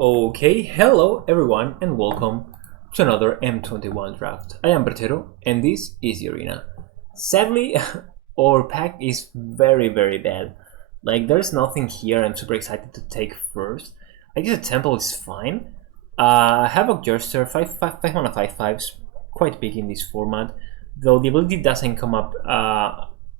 Okay, hello everyone and welcome to another M21 draft. I am Bertero and this is the arena. Sadly, our pack is very bad. Like there's nothing here I'm super excited to take first. I guess the temple is fine. Havoc Jester, 5 mana 5/5s, quite big in this format, though the ability doesn't come up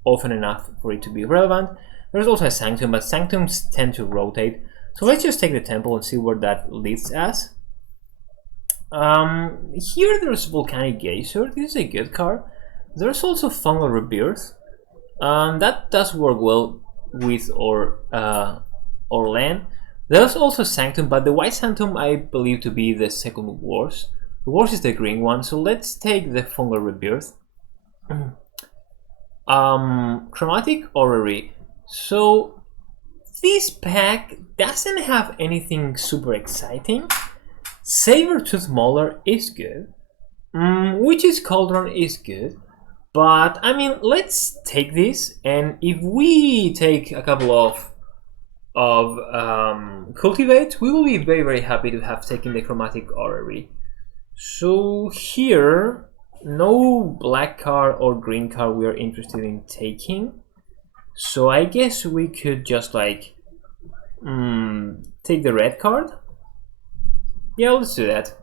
often enough for it to be relevant. There's also a Sanctum, but Sanctums tend to rotate. So let's just take the temple and see where that leads us. Here there's Volcanic Geyser. This is a good card. There's also Fungal Rebirth. That does work well with our land. There's also Sanctum, but the white Sanctum I believe to be the second worst. The worst is the green one, so let's take the Fungal Rebirth. Chromatic Orrery. So this pack doesn't have anything super exciting. Saber-Tooth Mauler is good. Witch's Cauldron is good. But, I mean, let's take this, and if we take a couple of Cultivate, we will be very happy to have taken the Chromatic Orrery. So here, no black card or green card we are interested in taking. So I guess we could just like take the red card. Yeah, let's do that.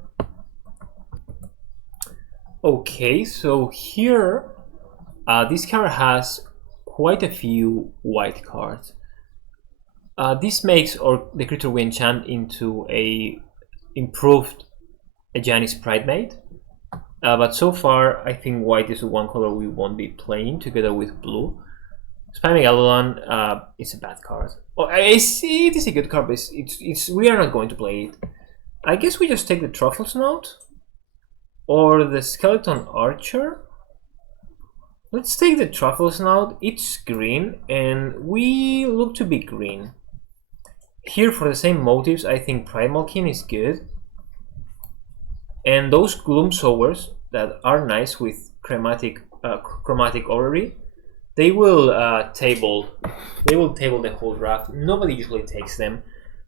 Okay, so here this card has quite a few white cards. This makes the creature we enchant into a improved Janis Pridemate. But so far I think white is the one color we won't be playing together with blue. Spy Megalodon is a bad card. Oh, I see it is a good card, but we are not going to play it. I guess we just take the Truffle Snout or the Skeleton Archer. Let's take the Truffle Snout. It's green and we look to be green. Here for the same motives, I think Primal Kin is good. And those Gloom Sowers that are nice with Chromatic Orrery, they will table the whole draft. Nobody usually takes them.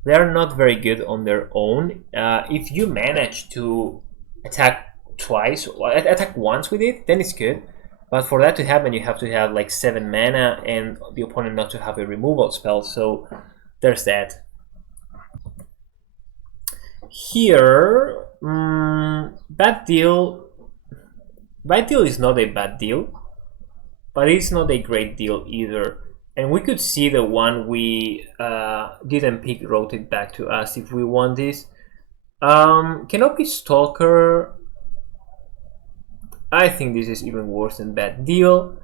They are not very good on their own. If you manage to attack twice, or attack once with it, then it's good. But for that to happen, you have to have like 7 mana and the opponent not to have a removal spell. So there's that. Here, bad deal. Bad deal is not a bad deal, but it's not a great deal either. And we could see the one we didn't pick rotate back to us if we want this. Canopy Stalker. I think this is even worse than bad deal.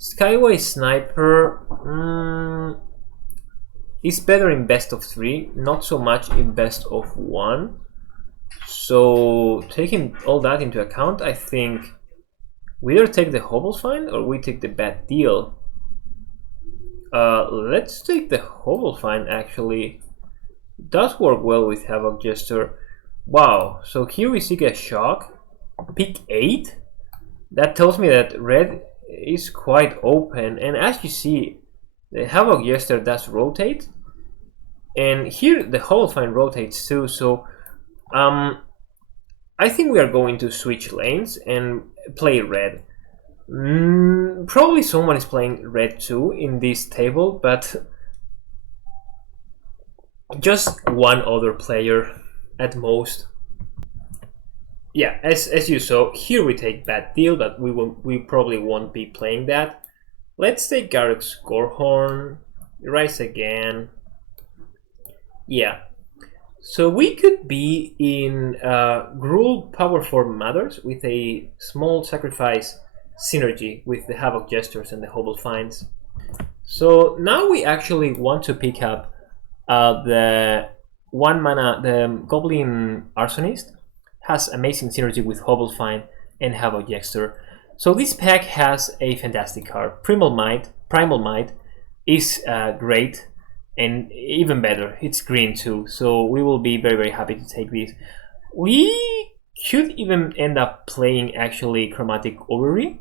Skyway Sniper is better in best of 3, not so much in best of 1. So taking all that into account, I think we either take the Hobblefine or we take the bad deal. Let's take the Hobblefine actually. It does work well with Havoc Jester. Wow, so here we see a shock. Pick 8? That tells me that red is quite open, and as you see, the Havoc Jester does rotate. And here the Hobblefine rotates too, so I think we are going to switch lanes and play red. Probably someone is playing red too in this table, but just one other player at most. Yeah, as you saw, here we take bad deal, but we probably won't be playing that. Let's take Garruk's Gorehorn, Rise Again. Yeah. So we could be in Gruul Power 4 Mothers with a small sacrifice synergy with the Havoc Jesters and the Hobblefines. So now we actually want to pick up the 1 mana, the Goblin Arsonist has amazing synergy with Hobblefine and Havoc Jester. So this pack has a fantastic card. Primal Might is great. And even better, it's green too, so we will be very happy to take this. We could even end up playing actually Chromatic Orrery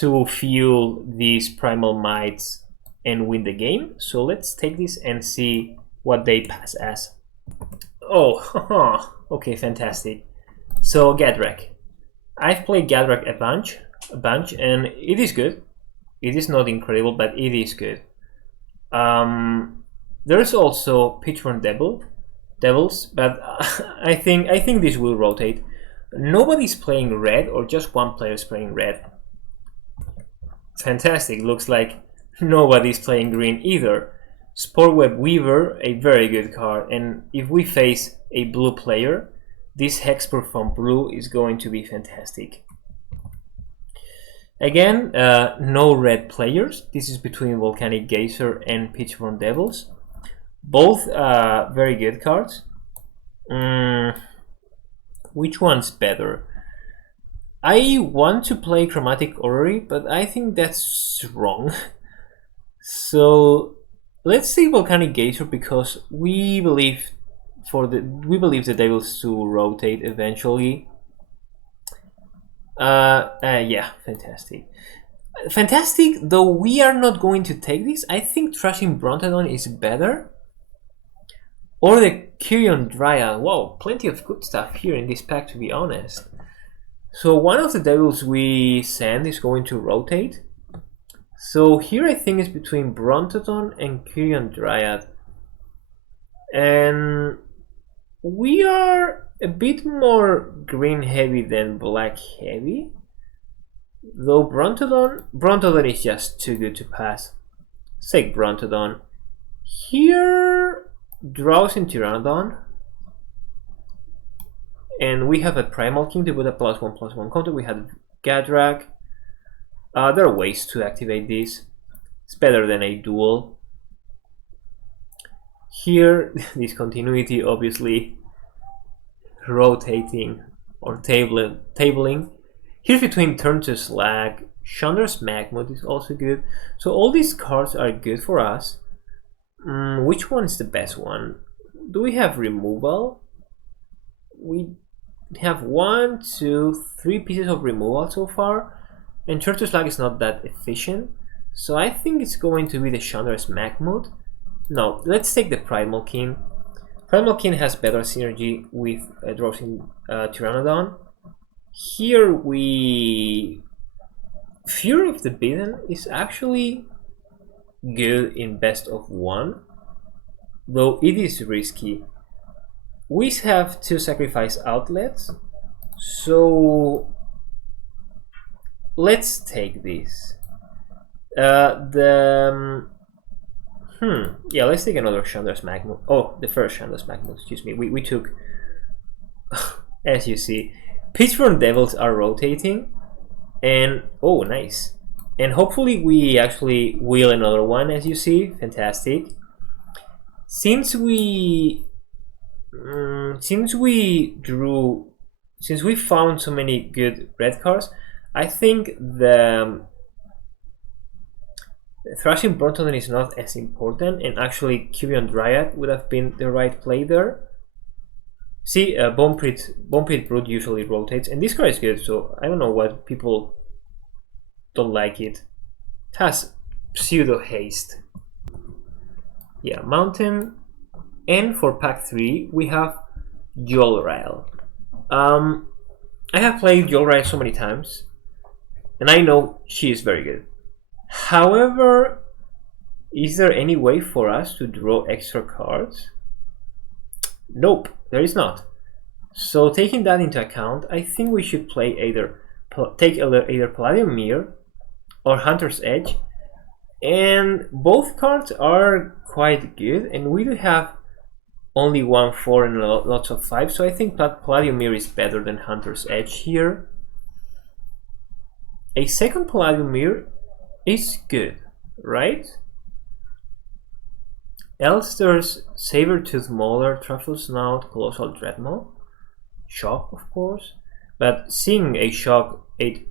to fuel these Primal Mights and win the game. So let's take this and see what they pass as. Oh, okay, fantastic. So Gadrak. I've played Gadrak a bunch, and it is good. It is not incredible, but it is good. There's also Pitchfork Devils, but I think this will rotate. Nobody's playing red, or just one player is playing red. Fantastic. Looks like nobody's playing green either. Sportweb Weaver, a very good card, and if we face a blue player, this Hexproof from blue is going to be fantastic. Again, no red players. This is between Volcanic Geyser and Pitchfork Devils. Both very good cards. Which one's better? I want to play Chromatic Orrery, but I think that's wrong. So let's say Volcanic Geyser, because we believe the Devils to rotate eventually. Yeah, fantastic. Fantastic, though we are not going to take this. I think Trashing Brontodon is better. Or the Kyrion Dryad. Wow, plenty of good stuff here in this pack, to be honest. So one of the Devils we send is going to rotate. So here I think it's between Brontodon and Kyrion Dryad. And we are a bit more green heavy than black heavy. Though Brontodon is just too good to pass. Let's take Brontodon. Here, Drowsing Pteranodon. And we have a Primal King to put a +1/+1 counter. We have Gadrak. There are ways to activate this. It's better than a duel. Here, discontinuity, obviously rotating or tabling. Here's between Turn to Slag. Chandra's Magmod is also good. So all these cards are good for us. Which one is the best one? Do we have removal? We have 1, 2, 3 pieces of removal so far, and Turn to Slag is not that efficient. So I think it's going to be the Chandra's Magmod. No, let's take the Primal King. Primal King has better synergy with Drowsing Pteranodon. Here Fury of the Beaten is actually good in best of 1, though it is risky. We have 2 sacrifice outlets, so let's take this. Yeah, let's take another Chandra's Magmod. Oh, the first Chandra's Magmod, excuse me. We took, as you see, Pitchfork Devils are rotating, and oh, nice. And hopefully we actually wheel another one, as you see. Fantastic. Since we found so many good red cards, I think the Thrashing Brontodon is not as important, and actually Kyrion Dryad would have been the right play there. See, Bonepit Brute usually rotates, and this card is good, so I don't know why people don't like it. It has pseudo haste. Yeah, Mountain. And for pack 3, we have Jolrael. I have played Jolrael so many times, and I know she is very good. However, is there any way for us to draw extra cards? Nope, there is not. So taking that into account, I think we should play either Palladium Mirror or Hunter's Edge, and both cards are quite good, and we do have only 1 4 and lots of 5, so I think Palladium Mirror is better than Hunter's Edge here. A second Palladium Mirror is good, right? Elster's Saber-Tooth Mauler, Truffle Snout, Colossal Dreadnought, Shock, of course, but seeing a Shock 8th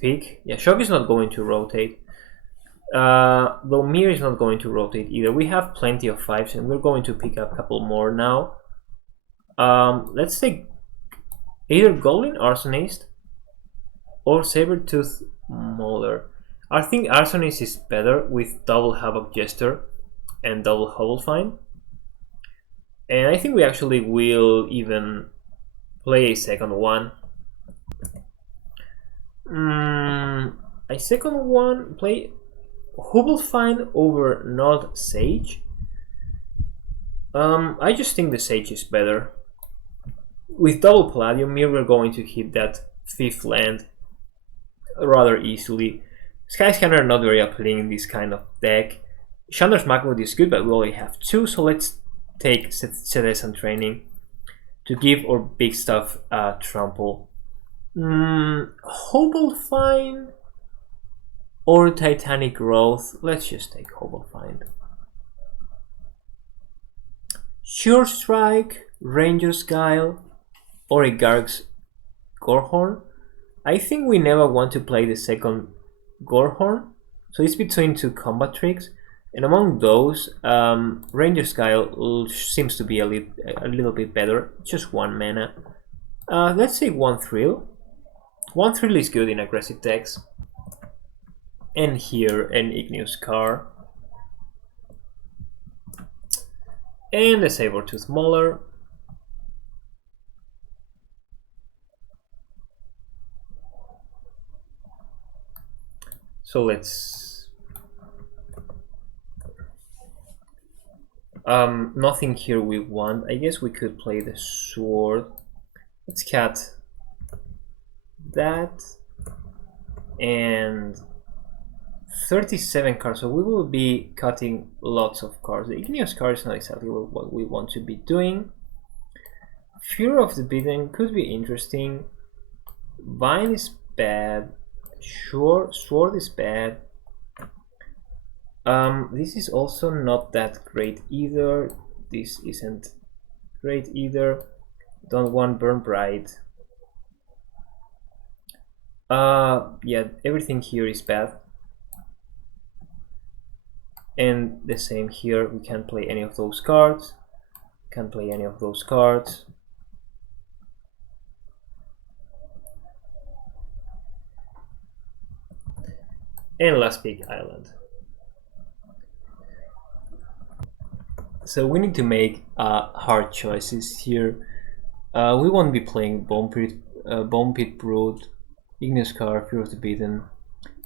pick, yeah, Shock is not going to rotate. Though Mir is not going to rotate either. We have plenty of 5s, and we're going to pick up a couple more now. Let's take either Goblin Arsonist or Saber-Tooth Mauler. I think Arsonist is better with double Havoc Jester and double Hobble Find. And I think we actually will even play a second one. A second one, play Hubelfine over Nord Sage. I just think the Sage is better. With double Palladium Mirror, we're going to hit that 5th land rather easily. Skyscanner not very appealing in this kind of deck. Chandra's Magwood is good, but we only have 2, so let's take Citizen Training to give our big stuff trample. Hobblefine or Titanic Growth? Let's just take Hobblefine. Sure Strike, Ranger's Guile, or a Garg's Gorehorn. I think we never want to play the second Gorehorn, so it's between 2 combat tricks, and among those, Ranger's Guile seems to be a little bit better, just 1 mana. Let's say 1 Thrill. 1 Thrill is good in aggressive decks. And here an Igneous Car. And a Sabertooth Mauler. So let's... nothing here we want. I guess we could play the sword. Let's cut that. And 37 cards, so we will be cutting lots of cards. The Igneous card is not exactly what we want to be doing. Fear of the Beaten could be interesting. Vine is bad. Sure, Sword is bad. This is also not that great either. This isn't great either. Don't want Burn Bright. Yeah, everything here is bad. And the same here, we can't play any of those cards. Can't play any of those cards. And last pick, Island. So we need to make hard choices here. We won't be playing Bone Pit Brood, Igneous Car, Fear of the Beaten.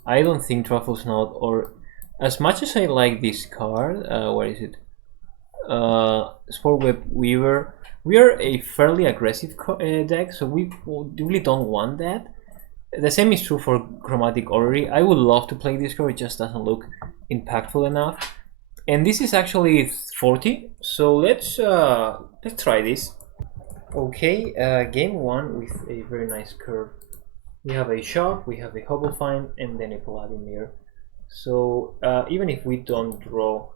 I don't think Truffle's Knot, or as much as I like this card, what is it? Sporeweb Weaver. We are a fairly aggressive deck, so we really don't want that. The same is true for Chromatic Orrery. I would love to play this card, it just doesn't look impactful enough. And this is actually 40, so let's try this. Okay, game 1 with a very nice curve. We have a Shock, we have a Hobblefine, and then a Palladium Mirror. So even if we don't draw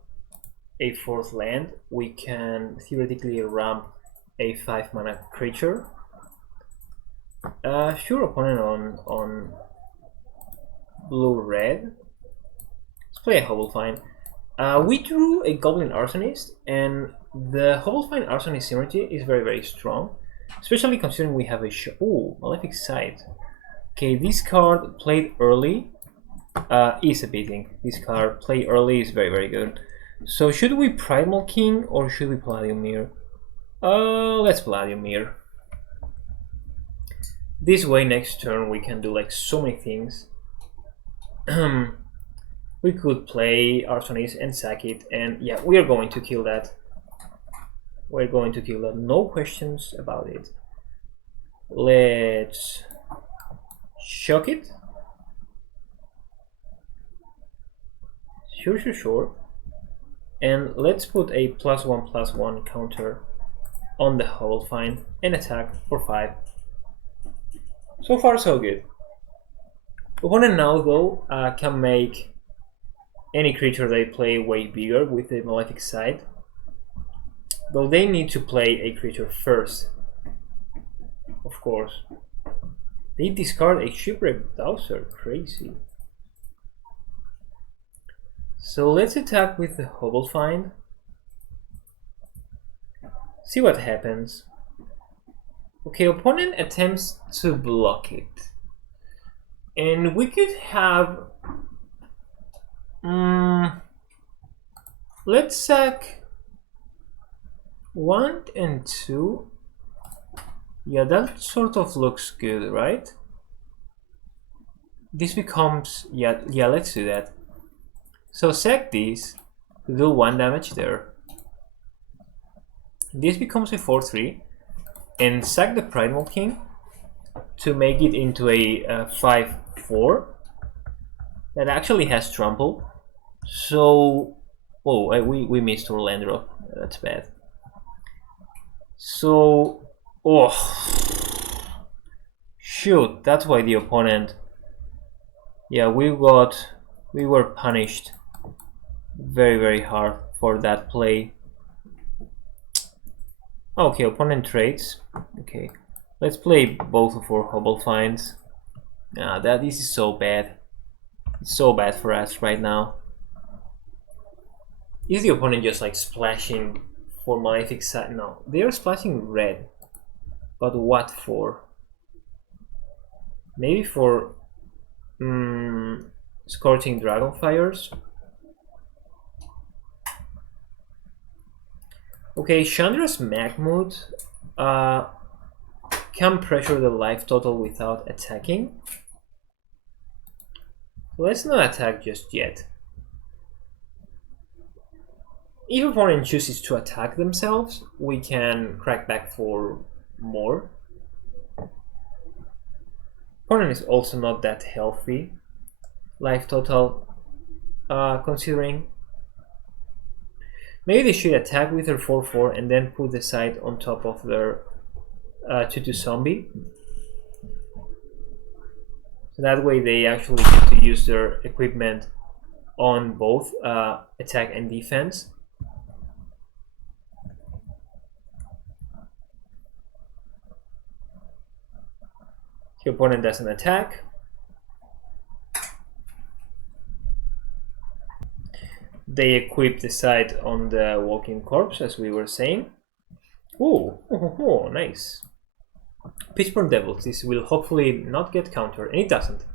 a 4th land, we can theoretically ramp a 5-mana creature. Sure, opponent on blue-red. Let's play a Hobblefine. We drew a Goblin Arsonist, and the Hobblefine Arsonist synergy is very, very strong, especially considering we have a Malefic Sight. Okay, this card played early is a beating. This card play early is very, very good. So should we Primal King or should we Palladium Mirror? Let's Palladium Mirror. This way next turn we can do like so many things. We could play Arsonist and sack it, and yeah, we are going to kill that. We're going to kill that, no questions about it. Let's shock it. Sure. And let's put a +1/+1 counter on the Hobblefine and attack for 5. So far so good. Opponent now though can make any creature they play way bigger with the Malefic Sight, though they need to play a creature first, of course. They discard a Shipwreck Dowser, crazy. So let's attack with the Hobblefine. See what happens. Okay, opponent attempts to block it. And we could have... let's sack 1 and 2. Yeah, that sort of looks good, right? This becomes, yeah, let's do that. So sack this to do 1 damage there. This becomes a 4/3, and sack the Primal King to make it into a 5/4 that actually has trample. So, oh, we missed Orlandro. That's bad. So, oh, shoot, that's why the opponent. Yeah, we were punished very, very hard for that play. Okay, opponent trades. Okay, let's play both of our Hobble Finds. This is so bad. It's so bad for us right now. Is the opponent just like splashing for Malefic side? No, they are splashing red. But what for? Maybe for Scorching Dragonfires? Okay, Chandra's Magmood can pressure the life total without attacking. Let's not attack just yet. If opponent chooses to attack themselves, we can crack back for more. Opponent is also not that healthy. Life total, considering. Maybe they should attack with their 4/4 and then put the side on top of their 2/2 zombie. So that way they actually get to use their equipment on both attack and defense. The opponent doesn't attack. They equip the side on the walking corpse, as we were saying. Oh, nice. Pitchburn Devils. This will hopefully not get countered, and it doesn't.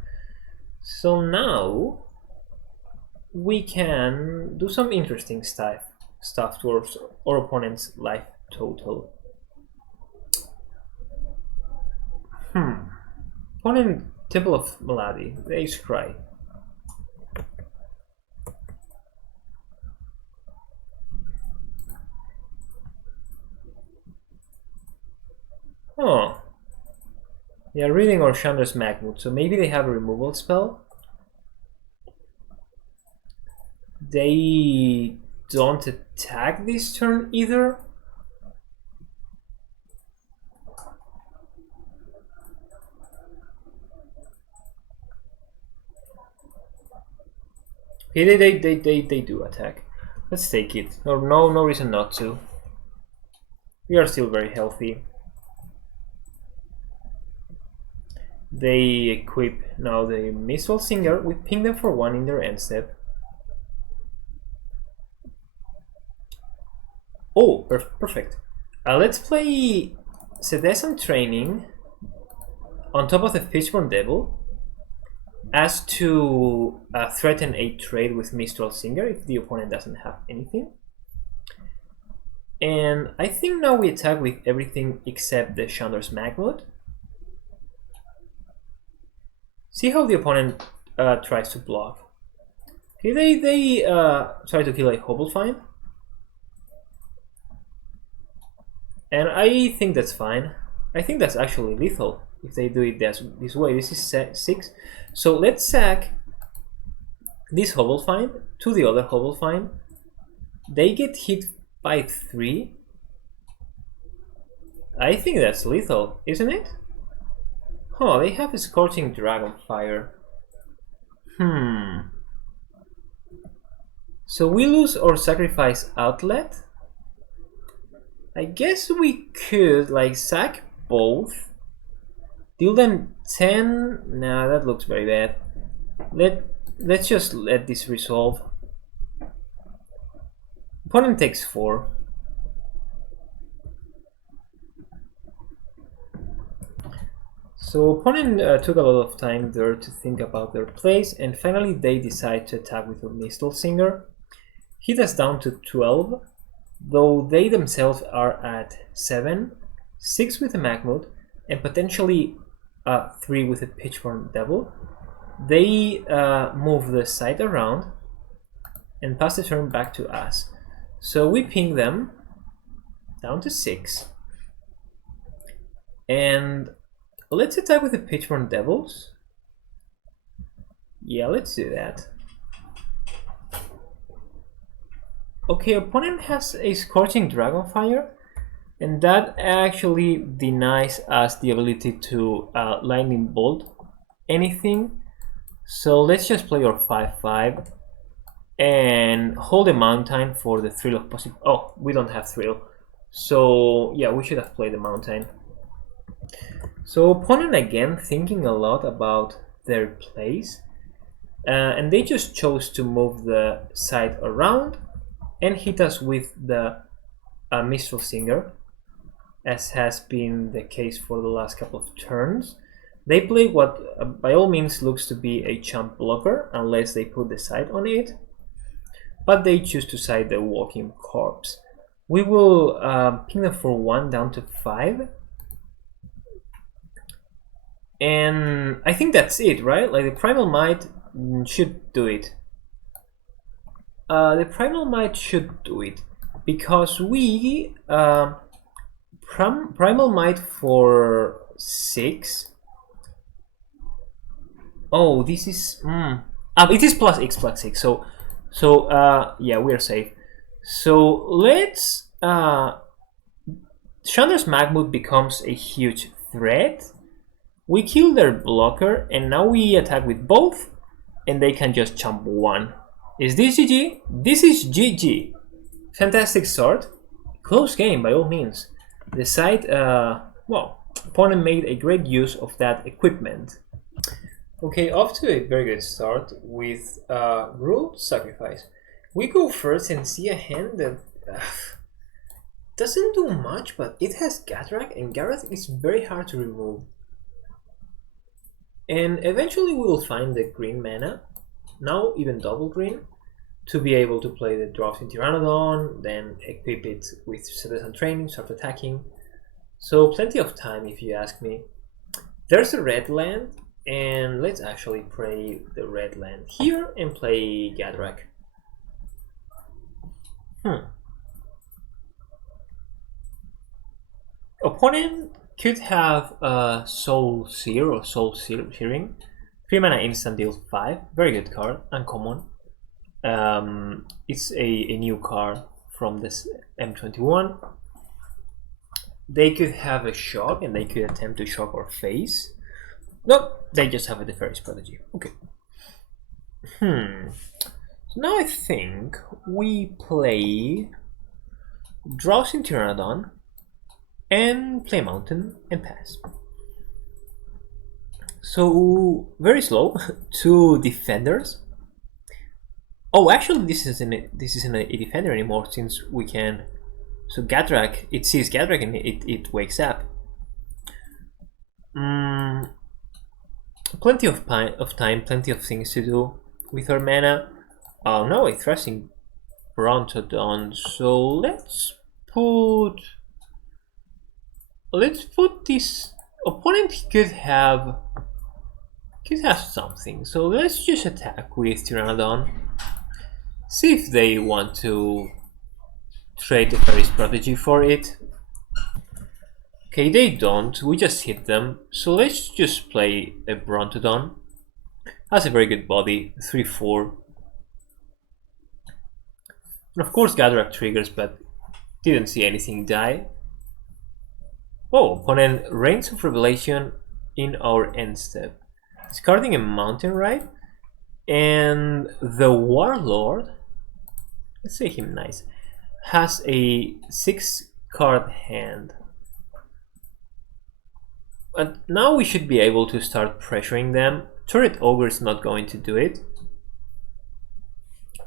So now we can do some interesting stuff towards our opponent's life total. Opponent Temple of Maladi, the Ace Cry. Oh. They are reading our Chandra's Magmood, so maybe they have a removal spell. They don't attack this turn either. Okay, they do attack. Let's take it. No reason not to. We are still very healthy. They equip now the Mistral Singer. We ping them for 1 in their end step. Oh, perfect. Let's play Sedescent Training on top of the Pitchburn Devil as to threaten a trade with Mistral Singer if the opponent doesn't have anything. And I think now we attack with everything except the Chandra's Magmood. See how the opponent tries to block. Okay, they try to kill a Hobble Find. And I think that's fine. I think that's actually lethal if they do it this way. This is 6. So let's sack this Hobble Find to the other Hobble Find. They get hit by 3. I think that's lethal, isn't it? Oh, they have a Scorching Dragonfire. So we lose or sacrifice Outlet. I guess we could like sack both. Deal them 10. Nah, that looks very bad. Let's just let this resolve. Opponent takes 4. So opponent took a lot of time there to think about their plays, and finally they decide to attack with a Mistral Singer. Hit us down to 12. though they themselves are at 7, 6 with a Mahmoud, and potentially 3 with a Pitchfork Devil. They move the side around and pass the turn back to us. So we ping them down to 6. And let's attack with the Pitchfork Devils. Yeah, let's do that. Okay, opponent has a Scorching Dragonfire, and that actually denies us the ability to Lightning Bolt anything. So let's just play our 5/5 and hold a Mountain for the Thrill of possible. Oh, we don't have Thrill. So yeah, we should have played the Mountain. So opponent again thinking a lot about their plays, and they just chose to move the side around and hit us with the Mistral Singer, as has been the case for the last couple of turns. They play what by all means looks to be a chump blocker, unless they put the side on it, but they choose to side the Walking Corpse. We will ping them for 1 down to 5. And I think that's it, right? Like the Primal Might should do it. The Primal Might should do it because we Primal Might for 6. Oh, this is it is plus X+6. So yeah, we are safe. So let's Chandra's Mahmoud becomes a huge threat. We kill their blocker, and now we attack with both, and they can just chump 1. Is this GG? This is GG. Fantastic start. Close game by all means. The side, well, opponent made a great use of that equipment. Okay, off to a very good start with Rule Sacrifice. We go first and see a hand that doesn't do much, but it has Gadrak, and Gadrak is very hard to remove. And eventually we will find the green mana, now even double green, to be able to play the Drafting Pteranodon, then equip it with Citizen Training, start attacking. So plenty of time if you ask me. There's a red land, and let's actually play the red land here and play Gadrak. Opponent could have Soul Sear or Soul Searing. 3 mana instant deals 5. Very good card, uncommon. It's a new card from this M21. They could have a shock and they could attempt to shock our face. Nope, they just have a Deferi's Prodigy. Okay. So now I think we play Drowsing Pteranodon and play Mountain and pass. So very slow. 2 defenders. Oh, actually, this isn't a defender anymore since we can. So Gadrak, it sees Gadrak and it wakes up. Plenty of time, plenty of things to do with our mana. Oh no, a Thrashing Brontodon. So let's put this. Opponent could have something. So let's just attack with Pteranodon. See if they want to trade the Deferi's Prodigy for it. Okay, they don't. We just hit them. So let's just play a Brontodon. Has a very good body, 3/4. And of course Gadrak triggers, but didn't see anything die. Oh, opponent Reigns of Revelation in our end step. Discarding a Mountain Ride, and the Warlord, let's say him nice, has a 6-card hand. But now we should be able to start pressuring them. Turret Ogre is not going to do it.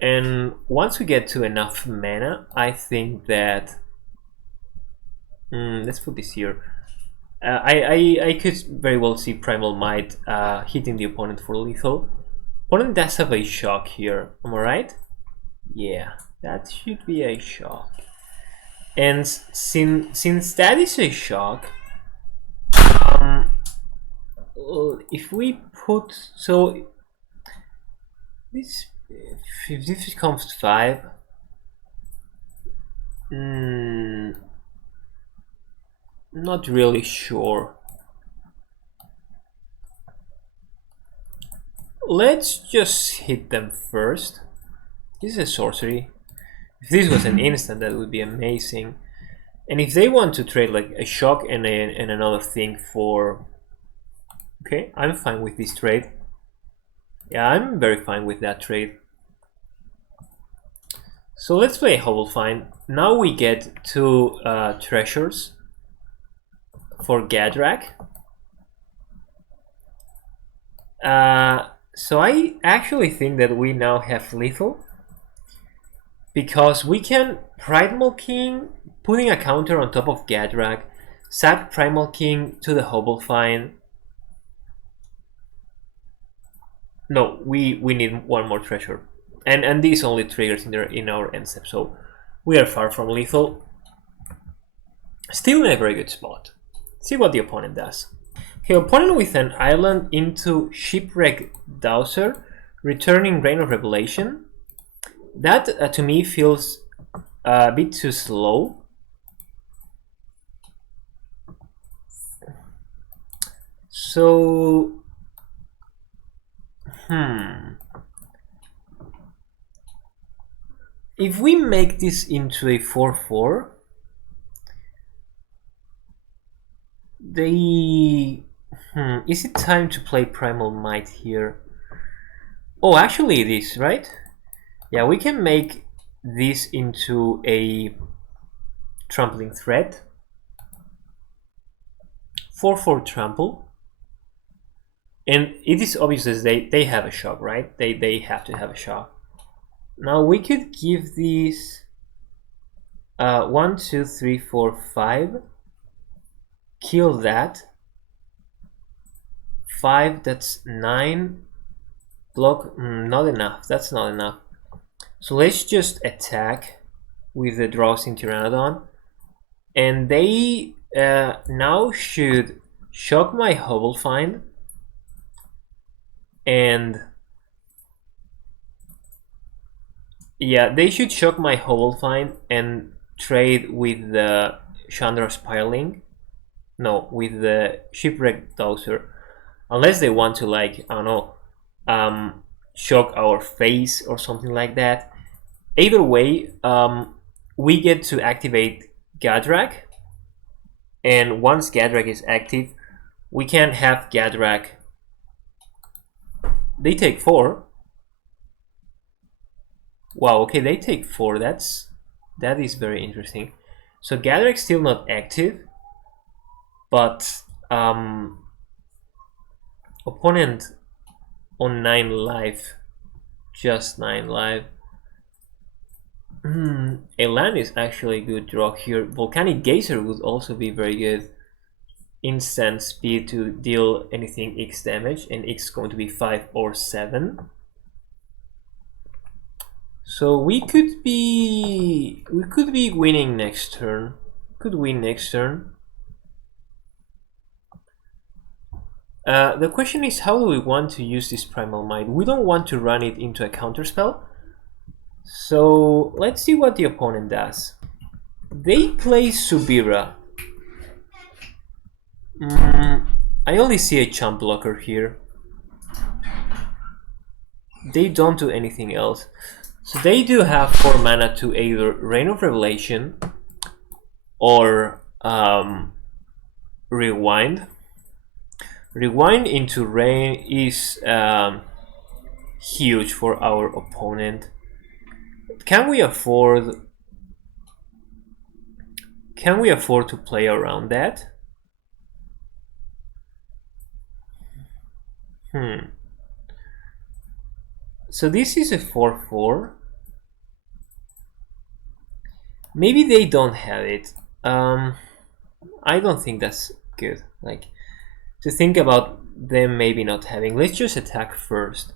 And once we get to enough mana, I think that let's put this here. I could very well see Primal Might hitting the opponent for lethal. Opponent does have a shock here, am I right? Yeah, that should be a shock. And since that is a shock, um, if we put, so this, if this becomes 5, not really sure. Let's just hit them first. This is a sorcery. If this was an instant, that would be amazing. And if they want to trade like a shock and another thing for... Okay, I'm fine with this trade. Yeah, I'm very fine with that trade. So let's play Hobble Find. Now we get 2 treasures for Gadrak. So I actually think that we now have lethal, because we can Primal King, putting a counter on top of Gadrak, sack Primal King to the Hobble Find. No, we need 1 more treasure, and this only triggers in our end step, so we are far from lethal. Still in a very good spot. See what the opponent does. Okay, opponent with an island into Shipwreck Dowser, returning Rain of Revelation. That to me feels a bit too slow. So, if we make this into a 4/4, is it time to play Primal Might here? Oh, actually it is, right? Yeah, we can make this into a Trampling Threat. 4/4 trample. And it is obvious that they have a shock, right? They have to have a shock. Now we could give these 1, 2, 3, 4, 5. Kill that. 5, that's 9. Block, not enough. That's not enough. So let's just attack with the Drowsing Pteranodon. And they now should shock my Hobble Find. And yeah, they should shock my Hobble Find and trade with the Chandra Spiraling. No, with the Shipwreck Dowser. Unless they want to, like, I don't know, shock our face or something like that. Either way, we get to activate Gadrak. And once Gadrak is active, we can have Gadrak. They take 4. Wow, okay, they take 4. That is very interesting. So Gadrak's still not active, but opponent on 9 life, just 9 life. A land is actually a good draw here. Volcanic Geyser would also be very good. Instant speed to deal anything X damage, and X is going to be 5 or 7. So we could be winning next turn. Could win next turn. The question is, how do we want to use this Primal Might? We don't want to run it into a counterspell. So let's see what the opponent does. They play Subira. I only see a chump blocker here. They don't do anything else. So they do have 4 mana to either Rain of Revelation or Rewind. Rewind into Rain is huge for our opponent. Can we afford to play around that? So this is a 4/4. Maybe they don't have it. I don't think that's good. Like, to think about them maybe not having. Let's just attack first.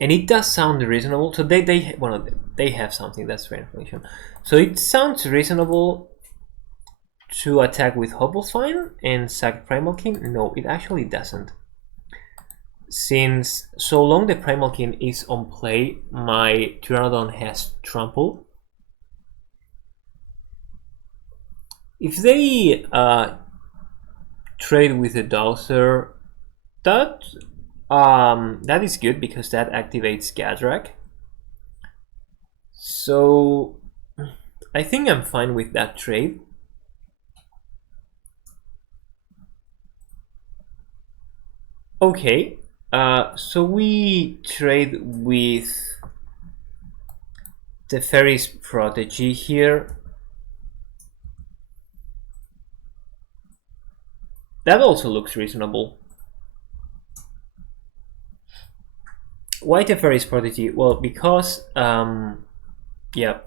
And it does sound reasonable. So they have something that's rain information. So it sounds reasonable to attack with Hobblefine and sack Primal King. No, it actually doesn't. Since so long the Primal King is on play, my Pteranodon has trample. If they trade with the Dowser, that is good because that activates Gadrak. So I think I'm fine with that trade. Okay, so we trade with the Fairy's Prodigy here. That also looks reasonable. Why the Fairy's Prodigy? Well, because yeah,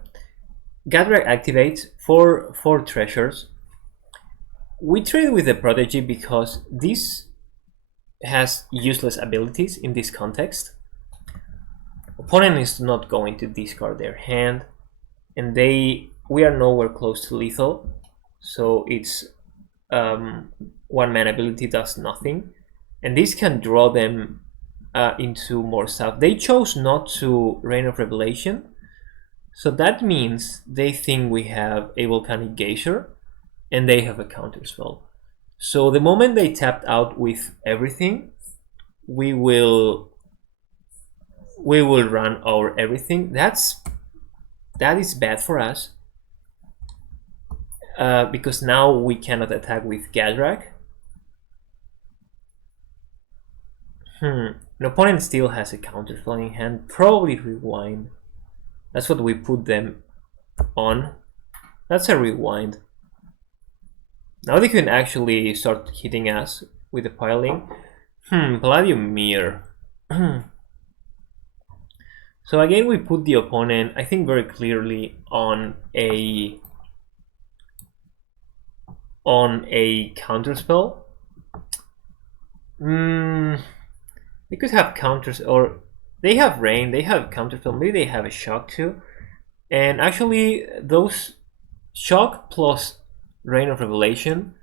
Gadrak activates four treasures. We trade with the Prodigy because this has useless abilities in this context. Opponent is not going to discard their hand, and we are nowhere close to lethal, so its one mana ability does nothing, and this can draw them into more stuff. They chose not to Rain of Revelation, so that means they think we have a Volcanic Geyser, and they have a counterspell. So the moment they tapped out with everything, we will run our everything. That is bad for us because now we cannot attack with Gadrak. The opponent still has a counterspell in hand. Probably Rewind. That's what we put them on. That's a Rewind. Now they can actually start hitting us with the piling. Palladium Mirror. So again, we put the opponent, I think, very clearly on a counterspell. They could have counters, or they have Rain, they have counterspell, maybe they have a Shock too. And actually, those Shock plus Rain of Revelation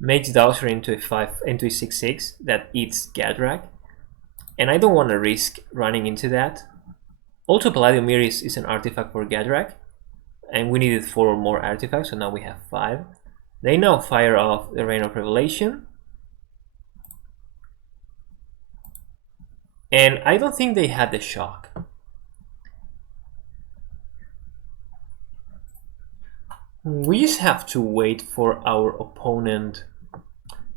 makes Dowser into a 6/6 that eats Gadrak, and I don't want to risk running into that. Also, Palladium Mirror is an artifact for Gadrak, and we needed 4 more artifacts, so now we have 5. They now fire off the Rain of Revelation, and I don't think they had the Shock. We just have to wait for our opponent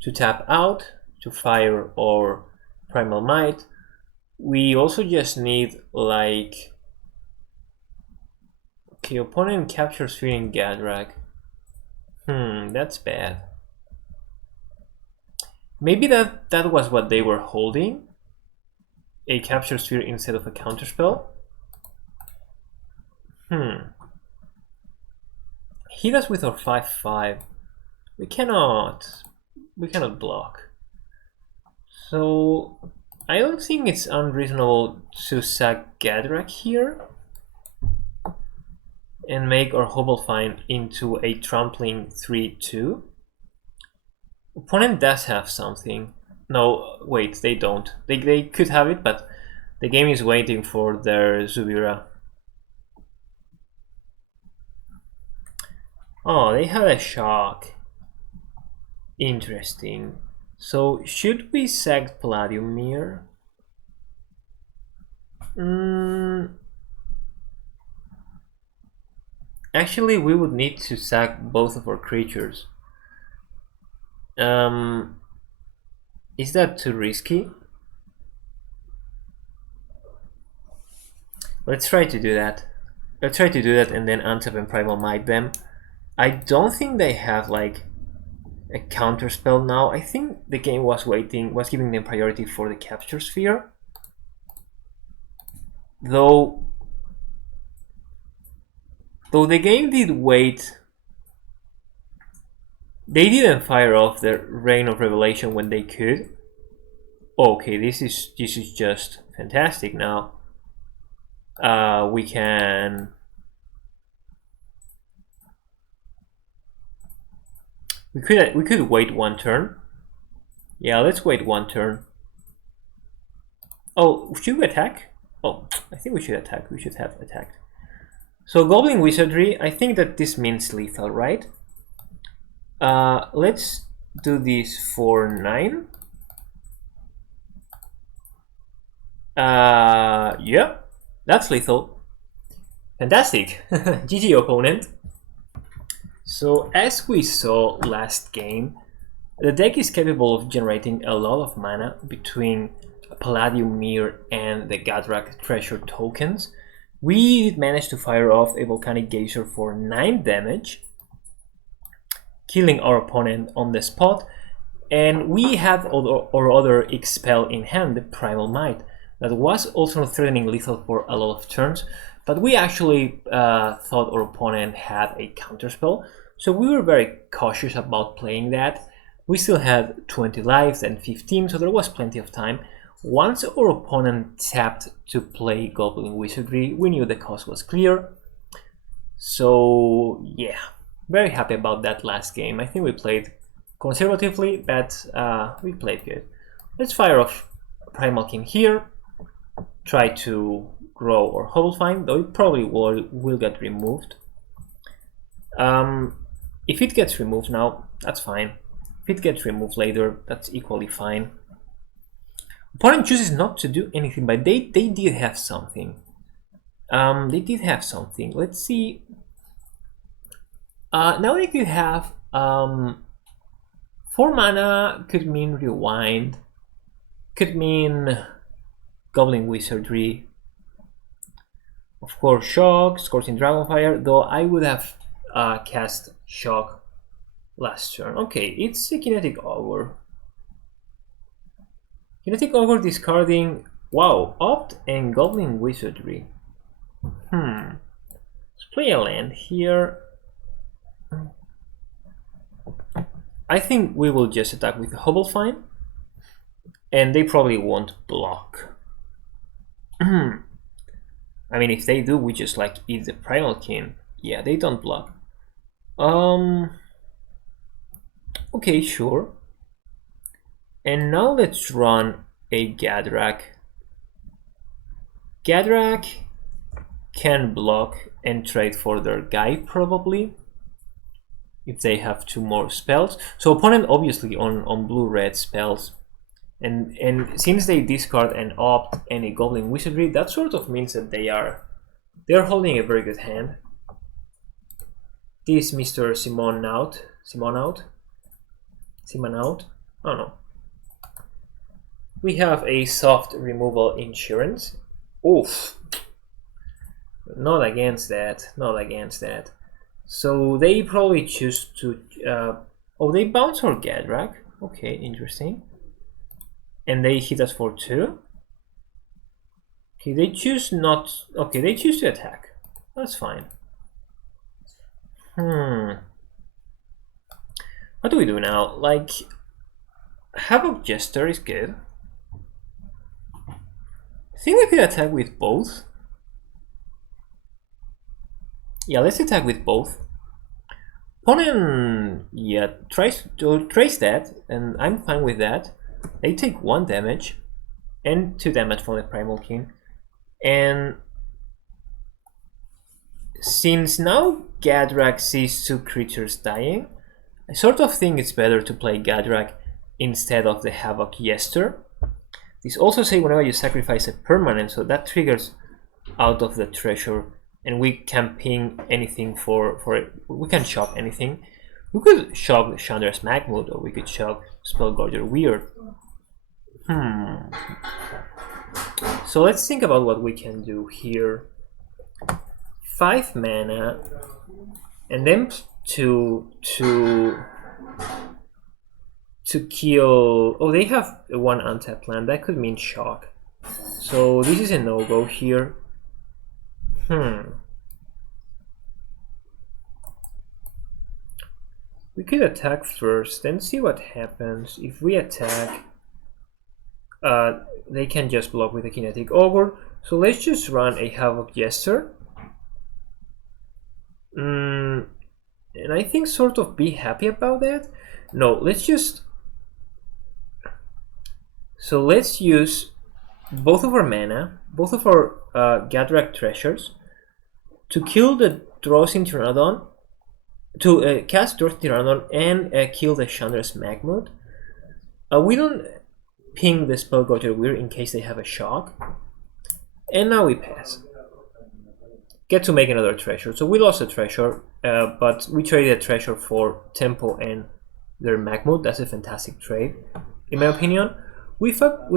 to tap out, to fire or Primal Might. We also just need, like... Okay, opponent captures Sphere in Gadrak. That's bad. Maybe that was what they were holding. A capture sphere instead of a counterspell. Hit us with our 5/5. We cannot block. So I don't think it's unreasonable to sack Gadrak here and make our Hobblefine into a trampling 3/2. Opponent does have something. No, wait, they don't. They could have it, but the game is waiting for their Zubira. Oh, they have a Shock. Interesting. So, should we sack Palladium Mirror? Actually, we would need to sack both of our creatures. Is that too risky? Let's try to do that. Let's try to do that and then untap and Primal Might them. I don't think they have like a counterspell now. I think the game was giving them priority for the capture sphere. Though the game did wait. They didn't fire off the Rain of Revelation when they could. Okay, this is just fantastic now. we can. We could wait one turn. Yeah, let's wait one turn. Oh, should we attack? Oh, I think we should attack. We should have attacked. So Goblin Wizardry, I think that this means lethal, right? Let's do this for 9. Yeah, that's lethal. Fantastic. GG, opponent. So as we saw last game, the deck is capable of generating a lot of mana between Palladium Mirror and the Gadrak Treasure tokens. We managed to fire off a Volcanic Geyser for 9 damage, killing our opponent on the spot, and we had our other Expel in hand, the Primal Might, that was also threatening lethal for a lot of turns, but we actually thought our opponent had a counterspell, so we were very cautious about playing that. We still had 20 lives and 15, so there was plenty of time. Once our opponent tapped to play Goblin Wizardry, we knew the cost was clear. So yeah, very happy about that last game. I think we played conservatively, but we played good. Let's fire off Primal King here. Try to grow or Hobble Find, though it probably will get removed. If it gets removed now, that's fine. If it gets removed later, that's equally fine. Opponent chooses not to do anything, but they did have something. Let's see. Now they could have 4 mana, could mean Rewind, could mean Goblin Wizardry. Of course, Shock, Scorching Dragonfire, though I would have cast Shock last turn. Okay, it's a Kinetic Ogre. Kinetic Ogre discarding, wow, Opt and Goblin Wizardry. Let's play a land here. I think we will just attack with Hobble Find, and they probably won't block. I mean, if they do, we just like eat the Primal King. Yeah, they don't block. Okay, sure. And now let's run a Gadrak. Gadrak can block and trade for their guy probably, if they have 2 more spells. So opponent obviously on blue-red spells. And since they discard an Opt and a Goblin Wizardry, that sort of means that they're holding a very good hand. This Mr. Simon out. Oh no. We have a soft removal insurance. Oof. Not against that. So they probably choose to... oh, they bounce our Gadrak. Okay, interesting. And they hit us for 2. Okay, they choose not... Okay, they choose to attack. That's fine. What do we do now? Like, Havoc Jester is good. I think we could attack with both. Yeah, let's attack with both. Opponent, yeah, tries to trace that, and I'm fine with that. They take 1 damage and 2 damage from the Primal King. And since now Gadrak sees 2 creatures dying, I sort of think it's better to play Gadrak instead of the Havoc Jester. This also says whenever you sacrifice a permanent, so that triggers out of the treasure, and we can ping anything for it. We can shock anything. We could shock Chandra's Magmut, or we could shock Spellgorger Weird. So let's think about what we can do here. 5 mana, and then to kill... Oh, they have 1 untapped land. That could mean shock. So this is a no-go here. We could attack first, then see what happens. If we attack, they can just block with a Kinetic Ogre. So let's just run a Havoc Jester. And I think sort of be happy about that. No, let's just... So let's use both of our mana, both of our Gadrak Treasures, to kill the Drosin Pteranodon, to cast Drosin Pteranodon and kill the Chandra's Magmut. We don't ping the Spellgorger Weir in case they have a shock. And now we pass. Get to make another treasure. So we lost a treasure, but we traded a treasure for Tempo and their Magmut. That's a fantastic trade, in my opinion. We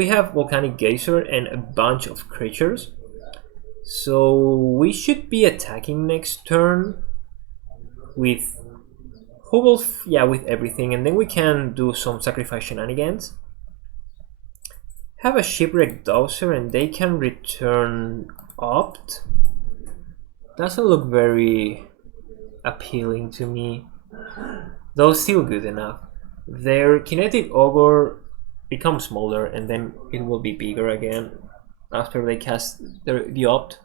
have Volcanic Geyser and a bunch of creatures. So we should be attacking next turn with with everything, and then we can do some sacrifice shenanigans. Have a Shipwreck Dowser and they can return Opt. Doesn't look very appealing to me, though still good enough. Their Kinetic Ogre becomes smaller and then it will be bigger again after they cast the Opt.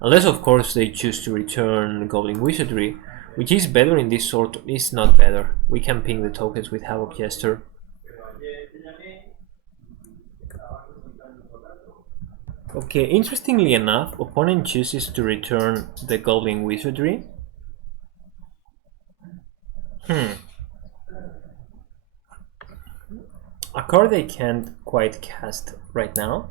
Unless of course they choose to return Goblin Wizardry, which is better in this sort. It's not better. We can ping the tokens with Havoc Jester. Okay, interestingly enough, opponent chooses to return the Goblin Wizardry. A card they can't quite cast right now.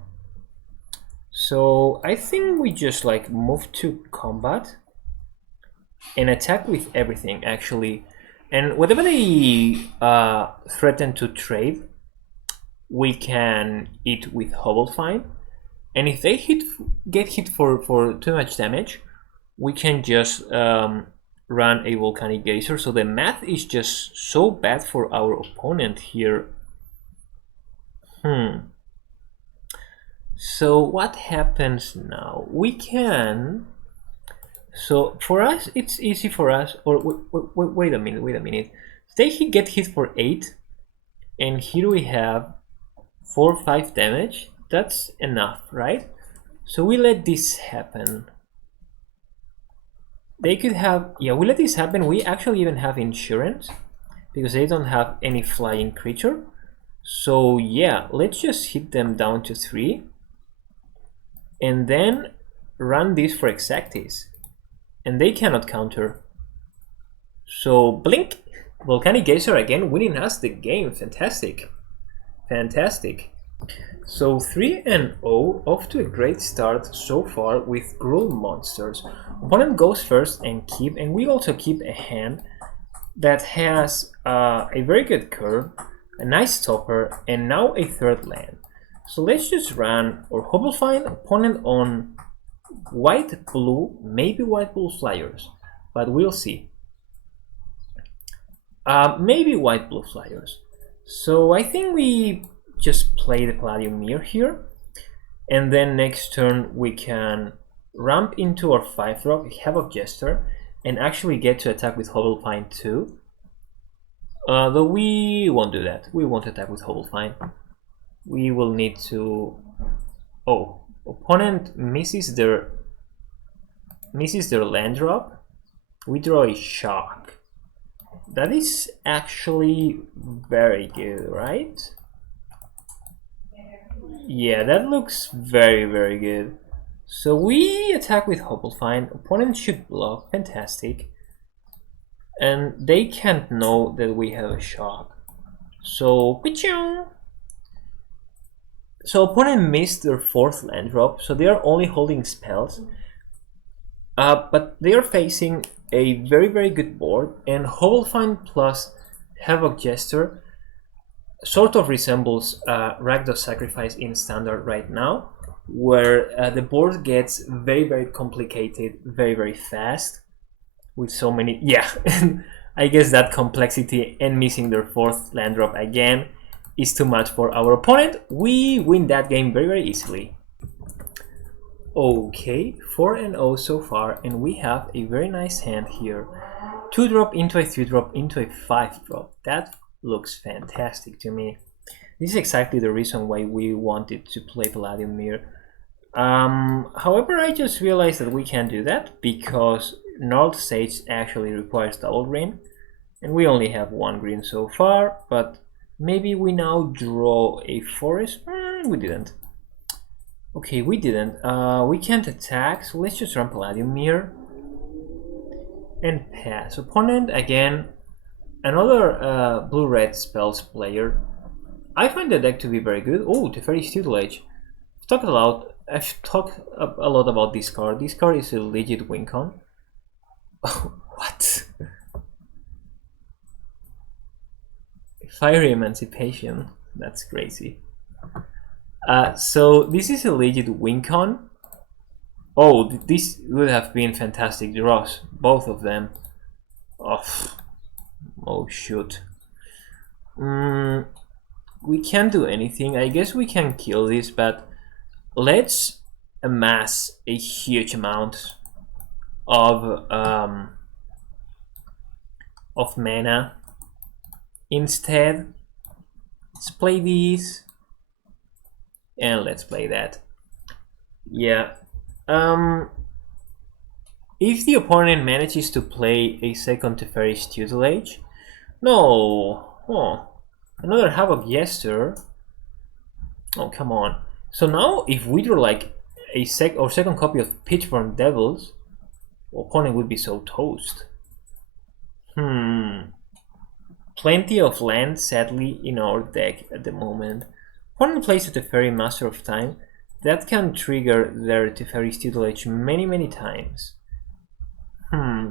So I think we just like move to combat and attack with everything actually. And whatever they threaten to trade, we can eat with Hobble Fine. And if they get hit for too much damage, we can just run a Volcanic Geyser. So the math is just so bad for our opponent here. So what happens now? We can... So for us, it's easy for us... Or wait a minute. They get hit for 8. And here we have 4 or 5 damage. That's enough, right? So we let this happen. They could have... Yeah, we let this happen. We actually even have insurance, because they don't have any flying creature. So yeah, let's just hit them down to 3. And then run this for Exactis. And they cannot counter. So blink! Volcanic Geyser again, winning us the game. Fantastic. Fantastic. So 3-0, off to a great start so far with Gruul Monsters. Opponent goes first and keep, and we also keep a hand that has a very good curve, a nice stopper, and now a third land. So let's just run or Hobble Fine opponent on white-blue, maybe white-blue Flyers, but we'll see. Maybe white-blue Flyers. So I think we just play the Palladium Mirror here, and then next turn we can ramp into our 5-drop, Havoc Jester, and actually get to attack with Hobble Fine too. Though we won't do that. We won't attack with Hobble Fine. We will need to... Oh, opponent misses their land drop. We draw a Shock. That is actually very good, right? Yeah, that looks very, very good. So we attack with Hobble Fine. Opponent should block. Fantastic. And they can't know that we have a Shock. So, opponent missed their 4th land drop, so they are only holding spells. But they are facing a very, very good board, and Hobble Fine plus Havoc Jester sort of resembles Rakdos Sacrifice in Standard right now, where the board gets very, very complicated very, very fast with so many... Yeah, I guess that complexity and missing their 4th land drop again is too much for our opponent. We win that game very, very easily. Okay, 4-0 so far, and we have a very nice hand here. 2-drop into a 3-drop into a 5-drop. That looks fantastic to me. This is exactly the reason why we wanted to play Palladium Mirror. However, I just realized that we can't do that because North Stage actually requires double green, and we only have one green so far, but maybe we now draw a forest? We didn't. Okay, we didn't. We can't attack, so let's just run Palladium here. And pass. Opponent, again, another blue-red spells player. I find the deck to be very good. Oh, Teferi's Tutelage. I've talked a lot about this card. This card is a legit win con. What? Fiery Emancipation. That's crazy. So this is a legit win con. Oh, this would have been fantastic draws, both of them. Oh shoot. We can't do anything. I guess we can kill this, but let's amass a huge amount of mana. Instead, let's play these, and let's play that. Yeah. If the opponent manages to play a second Teferi's Tutelage, no. Oh, another Havoc Jester. Oh, come on. So now, if we draw like a second copy of Pitchburn Devils, opponent would be so toast. Plenty of land, sadly, in our deck at the moment. Opponent plays a Teferi Master of Time. That can trigger their Teferi's Tutelage many times.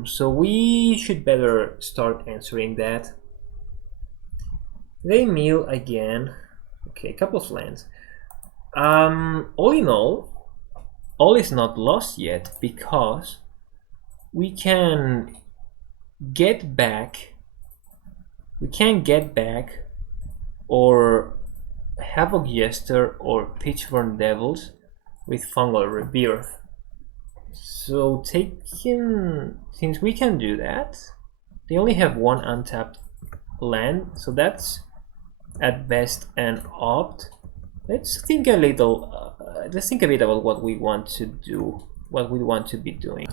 So we should better start answering that. They mill again. Okay, a couple of lands. All in all is not lost yet because we can get back. We can get back or Havoc Jester or Pitchburn Devils with Fungal Rebirth. So since we can do that, they only have one untapped land, so that's at best an opt. Let's think a bit about what we want to do, what we want to be doing.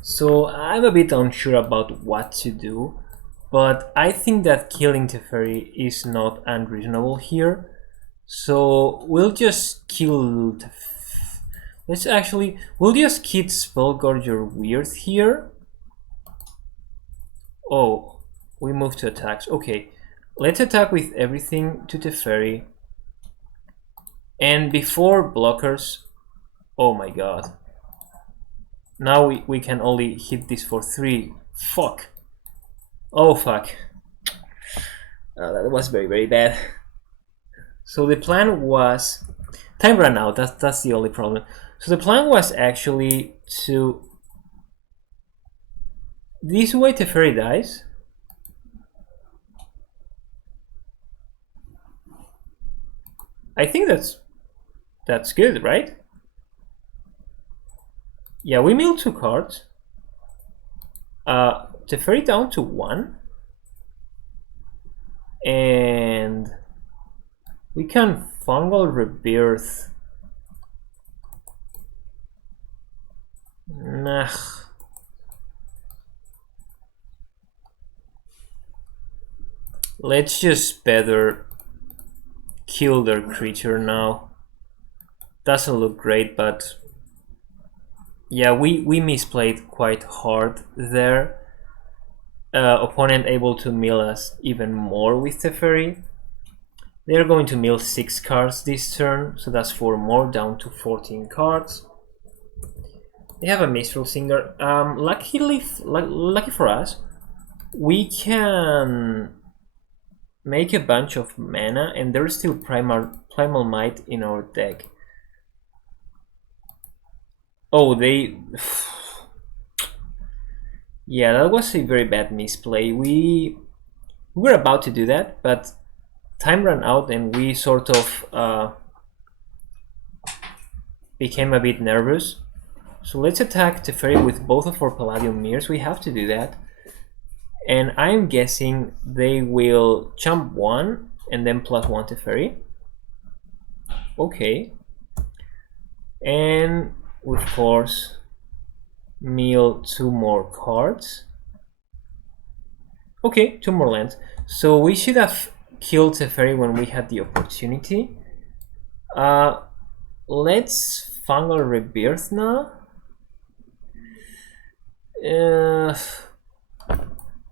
So I'm a bit unsure about what to do, but I think that killing Teferi is not unreasonable here. So we'll just kill. We'll just kid Spellgorger Weird here. Oh, we move to attacks. Okay, let's attack with everything to Teferi. And before blockers, oh my god. Now we can only hit this for 3. Fuck. Oh fuck. That was very bad. So the plan was... Time ran out, that's the only problem. So the plan was actually to... This way Teferi dies. I think that's good, right? Yeah, we mill 2 cards. Teferi down to 1. And we can Fungal Rebirth. Nah. Let's just better kill their creature now. Doesn't look great, but yeah, we misplayed quite hard there. Opponent able to mill us even more with Teferi. They're going to mill 6 cards this turn, so that's 4 more, down to 14 cards. They have a Minstrel Singer. Lucky for us, we can make a bunch of mana, and there's still Primal Might in our deck. Oh, they... Yeah, that was a very bad misplay. We were about to do that, but time ran out and we sort of became a bit nervous. So let's attack Teferi with both of our Palladium Mirrors. We have to do that. And I'm guessing they will jump 1 and then +1 Teferi. Okay. And of course mill 2 more cards. Okay, 2 more lands. So we should have killed Teferi when we had the opportunity. Let's Fungal Rebirth now.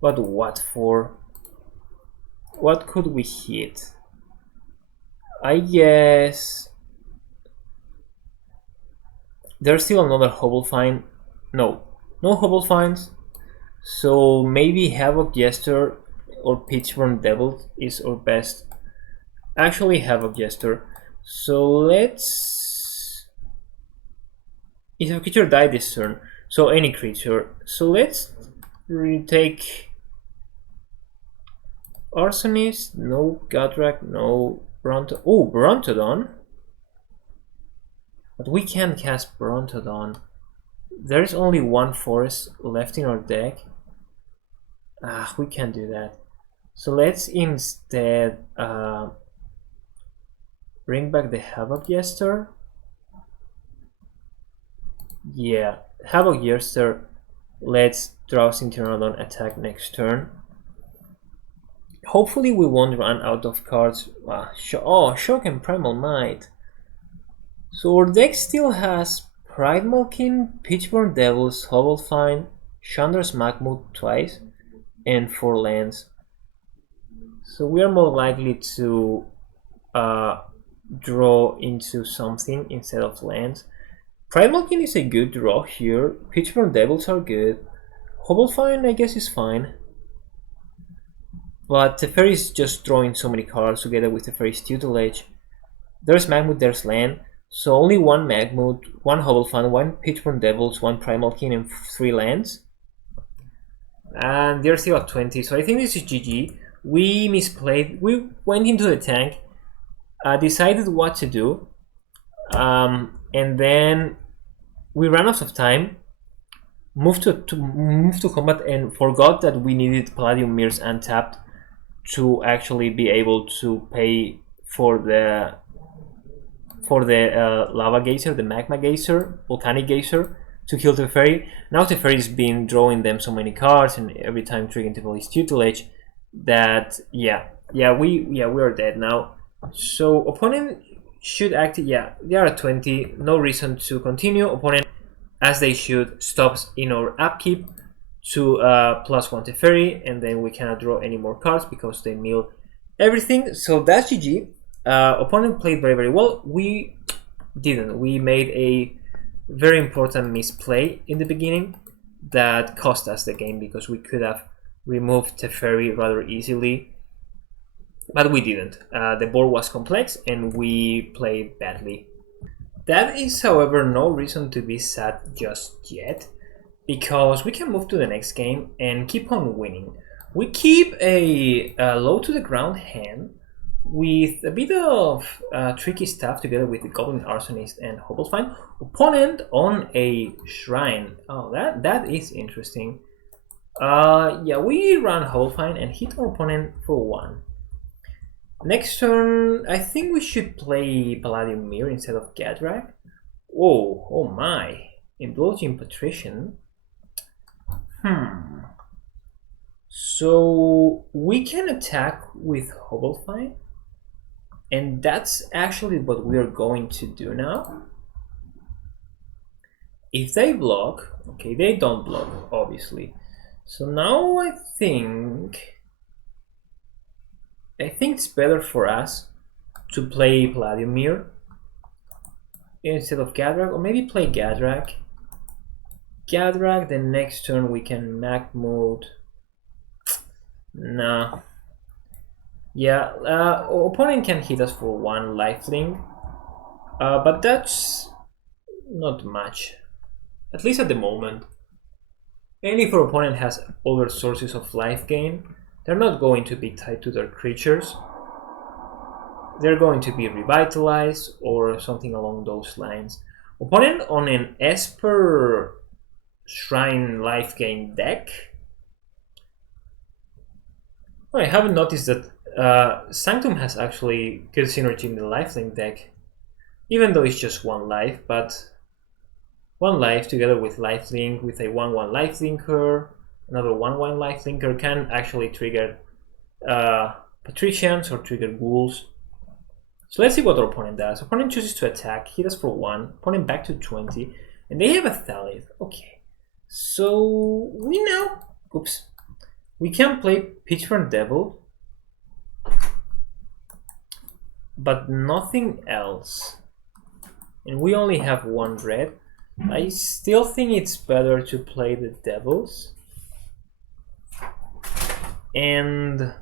But what for? What could we hit? I guess there's still another Hobble Find. No Hobble Finds. So maybe Havoc Jester or Pitchburn Devil is our best. Actually, Havoc Jester. So let's. If a creature died this turn, so any creature. So let's retake Arsonist, no Godrak, no Bronto. Oh, Brontodon. But we can't cast Brontodon. There's only one forest left in our deck. We can't do that. So let's instead bring back the Havoc Jester. Yeah, Havoc Jester. Let's Drowsy Pteranodon attack next turn. Hopefully we won't run out of cards. Shock and Primal Might. So our deck still has Pride Malkin, Pitchburn Devils, Hobble Find, Chandra's Makhmud twice, and 4 lands. So we are more likely to draw into something instead of lands. Pride Malkin is a good draw here. Pitchburn Devils are good. Hobble Find I guess is fine. But Teferi is just drawing so many cards together with Teferi's tutelage. There's Makhmud, there's land. So only 1 Makhmud, 1 Hobble Find, 1 Pitchburn Devils, 1 Primal King, and 3 lands. And they're still at 20, so I think this is GG. We misplayed, we went into the tank, decided what to do, and then we ran out of time, moved to combat, and forgot that we needed Palladium Mirrors untapped to actually be able to pay for the Lava Geyser, the Magma Geyser, Volcanic Geyser, to kill Teferi. Now Teferi's been drawing them so many cards and every time triggering Teferi's tutelage that we are dead now. So opponent should act, they are at 20, no reason to continue. Opponent, as they should, stops in our upkeep to +1 Teferi, and then we cannot draw any more cards because they mill everything. So that's GG. Opponent played very well. We didn't. We made a very important misplay in the beginning that cost us the game because we could have removed Teferi rather easily, but we didn't. The board was complex and we played badly. That is, however, no reason to be sad just yet, because we can move to the next game and keep on winning. We keep a low to the ground hand with a bit of tricky stuff together with the Goblin Arsonist and Hobble Find. Opponent on a Shrine. Oh, that is interesting. We run Hobble Find and hit our opponent for 1. Next turn, I think we should play Palladium Mirror instead of Gadrak. Oh my. Indulging Patrician. So we can attack with Hobble Find. And that's actually what we are going to do now. If they block, okay, they don't block, obviously. So now I think it's better for us to play Palladium Mirror instead of Gadrak, or maybe play Gadrak. Gadrak, the next turn we can Makhmud. Nah. Yeah, opponent can hit us for 1 lifelink, but that's not much, at least at the moment. And if our opponent has other sources of life gain, they're not going to be tied to their creatures. They're going to be revitalized or something along those lines. Opponent on an Esper Shrine life gain deck. I haven't noticed that Sanctum has actually good synergy in the lifelink deck. even though it's just 1 life, but 1 life together with lifelink with a 1/1 lifelinker, another 1/1 lifelinker can actually trigger patricians or trigger ghouls. So let's see what our opponent does. Opponent chooses to attack, hit us for 1, opponent back to 20, and they have a Thalid. Okay, so we know, oops, we can play Pitchburn Devil, but nothing else. And we only have 1 red. I still think it's better to play the Devils. And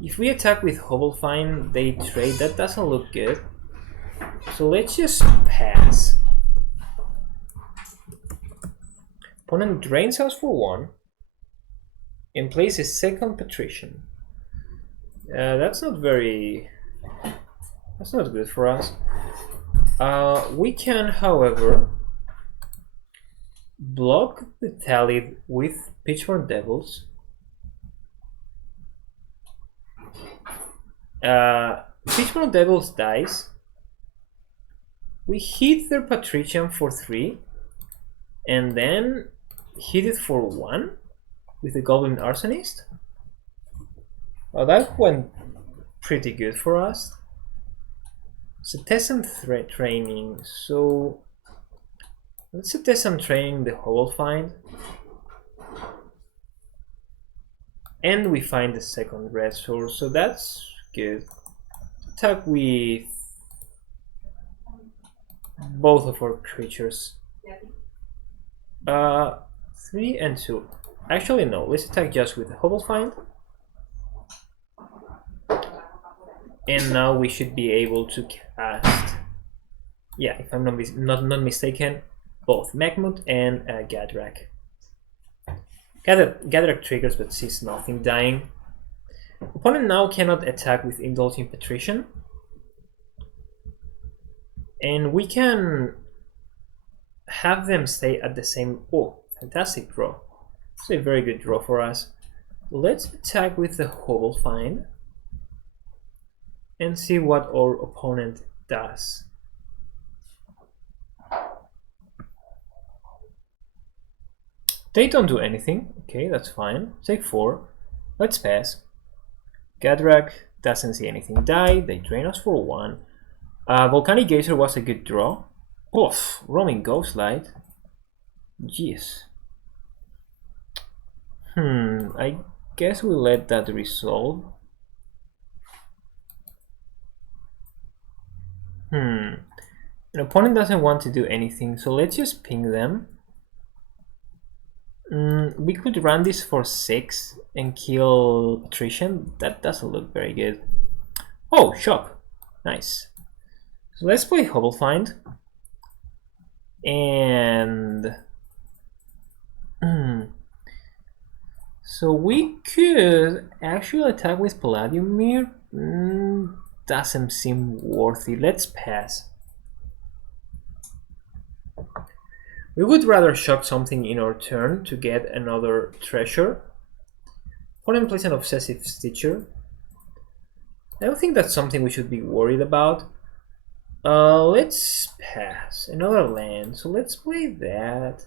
if we attack with Hobblefine, they trade. That doesn't look good. So let's just pass. Opponent drains us for 1 and plays a second Patrician. That's not good for us. We can, however, block the Thalid with Pitchfork Devils. Pitchfork Devils dies. We hit their Patrician for 3 and then hit it for 1 with the Goblin Arsonist. Well, that went pretty good for us. So test some threat training. So let's test some training the Hobble Find. And we find the second red source, so that's good. Attack with both of our creatures. 3 and 2. Actually no, let's attack just with the Hobble Find. And now we should be able to cast, yeah, if I'm not mistaken, both Magmut and Gadrak. Gadrak triggers but sees nothing dying. Opponent now cannot attack with Indulging Patrician. And we can have them stay at the same... Oh, fantastic draw. It's a very good draw for us. Let's attack with the Hobble Find and see what our opponent does. They don't do anything. Okay, that's fine. Take 4. Let's pass. Gadrak doesn't see anything die. They drain us for 1. Volcanic Geyser was a good draw. Oof, Roaming Ghostlight. Jeez. I guess we'll let that resolve. An opponent doesn't want to do anything, so let's just ping them. We could run this for 6 and kill Patrician. That doesn't look very good. Oh, shock. Nice. So let's play Hobble Find. And so we could actually attack with Palladium Mirror. Doesn't seem worthy. Let's pass. We would rather shock something in our turn to get another treasure. Opponent plays an Obsessive Stitcher. I don't think that's something we should be worried about. Let's pass. Another land, so let's play that.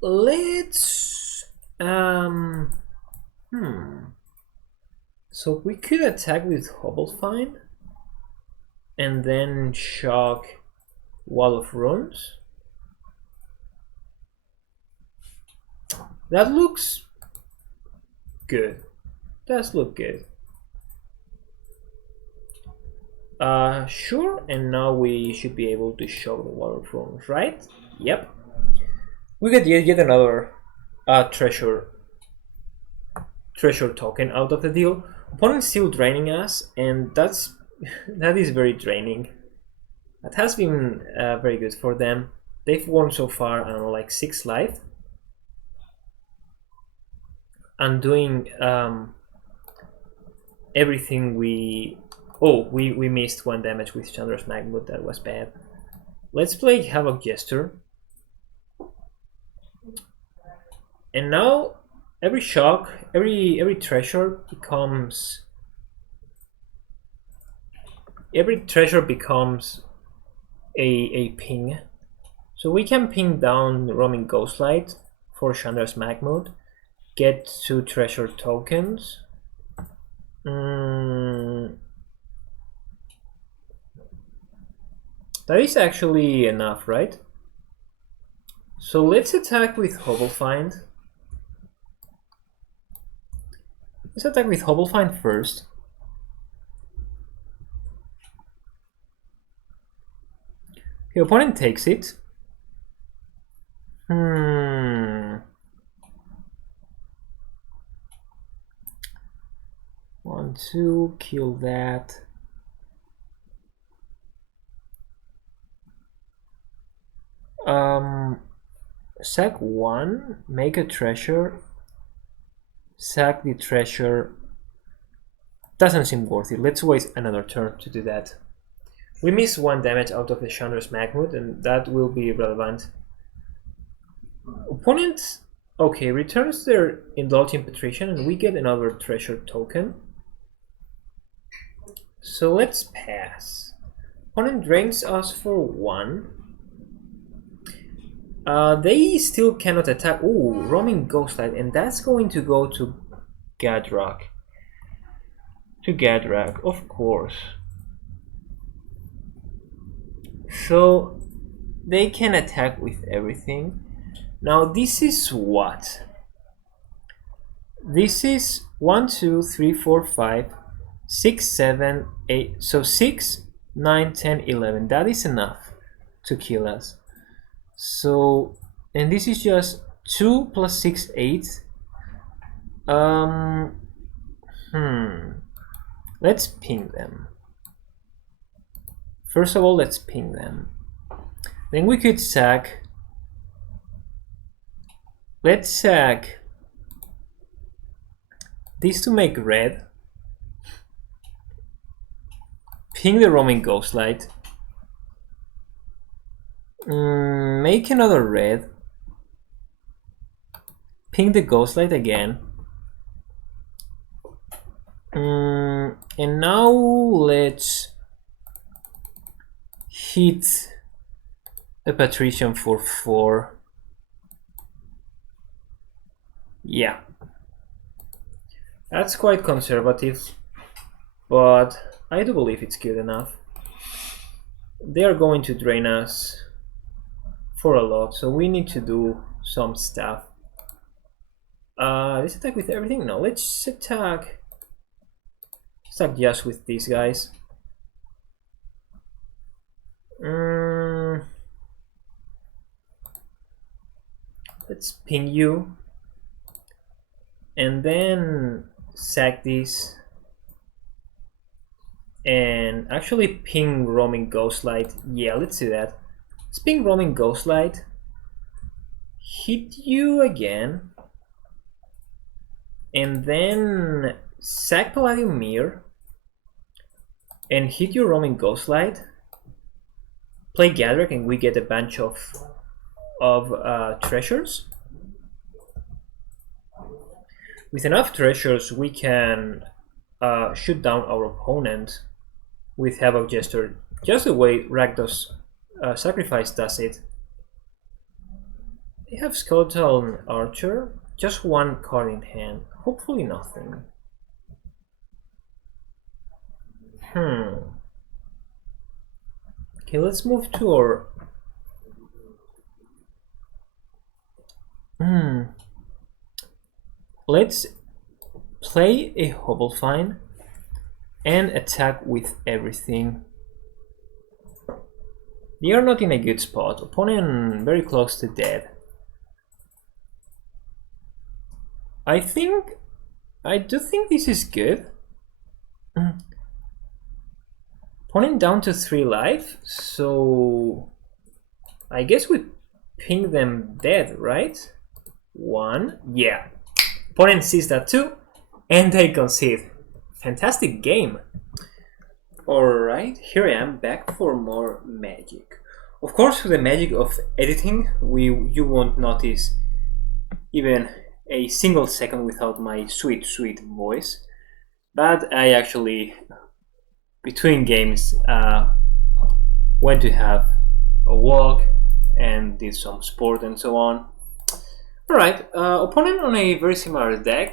Let's So we could attack with Hobble Find and then shock Wall of Runes. That looks good. Does look good. Sure, and now we should be able to show the Wall of Runes, right? Yep. We get yet another treasure token out of the deal. Opponent's still draining us, and that is very draining. That has been very good for them. They've won so far, I don't know, like 6 life. And doing everything we... Oh, we missed 1 damage with Chandra's Magmut. That was bad. Let's play Havoc Jester. And now every shock, every treasure becomes every treasure becomes a ping. So we can ping down roaming ghostlight for Chandra's mag mode, get 2 treasure tokens. That is actually enough, right? So let's attack with Hobble Find. Let's attack with Hobble Find first. The opponent takes it. 1, 2, kill that. Sack 1, make a treasure. Sack the treasure. Doesn't seem worth it. Let's wait another turn to do that. We miss 1 damage out of the Chandra's Magmut, and that will be relevant. Opponent, okay, returns their Indulgent Patrician, and we get another treasure token. So let's pass. Opponent drains us for 1. They still cannot attack. Ooh, roaming ghostlight, and that's going to go to Gadrak. To Gadrak, of course. So they can attack with everything. Now this is what? This is 1, 2, 3, 4, 5, 6, 7, 8. So 6, 9, 10, 11. That is enough to kill us. So, and this is just 2 plus 6, 8. Let's ping them. First of all, let's ping them. Then we could sack. Let's sack these to make red. Ping the roaming ghostlight. Make another red. Ping the ghostlight again. And now let's hit a Patrician for 4. Yeah. That's quite conservative, but I do believe it's good enough. They are going to drain us for a lot, so we need to do some stuff. Let's attack with everything? No, let's attack just with these guys. Let's ping you. And then sack this. And actually ping roaming ghostlight. Yeah, let's do that. Let's ping roaming ghostlight. Hit you again. And then sack Palladium Mirror. And hit your roaming ghostlight. Play Gadrak and we get a bunch of treasures. With enough treasures, we can shoot down our opponent with Havoc Jester, just the way Rakdos Sacrifice does it. They have Skeletal Archer, just 1 card in hand, hopefully nothing. Okay, let's move to our... Let's play a Hobble Find and attack with everything. They are not in a good spot. Opponent very close to dead. I do think this is good. Opponent down to 3 life, so I guess we ping them dead, right? 1, yeah. Opponent sees that too, and they concede. Fantastic game. Alright, here I am back for more magic. Of course, with the magic of editing, you won't notice even a single second without my sweet voice. But I actually between games went to have a walk and did some sport and so on. Alright, opponent on a very similar deck.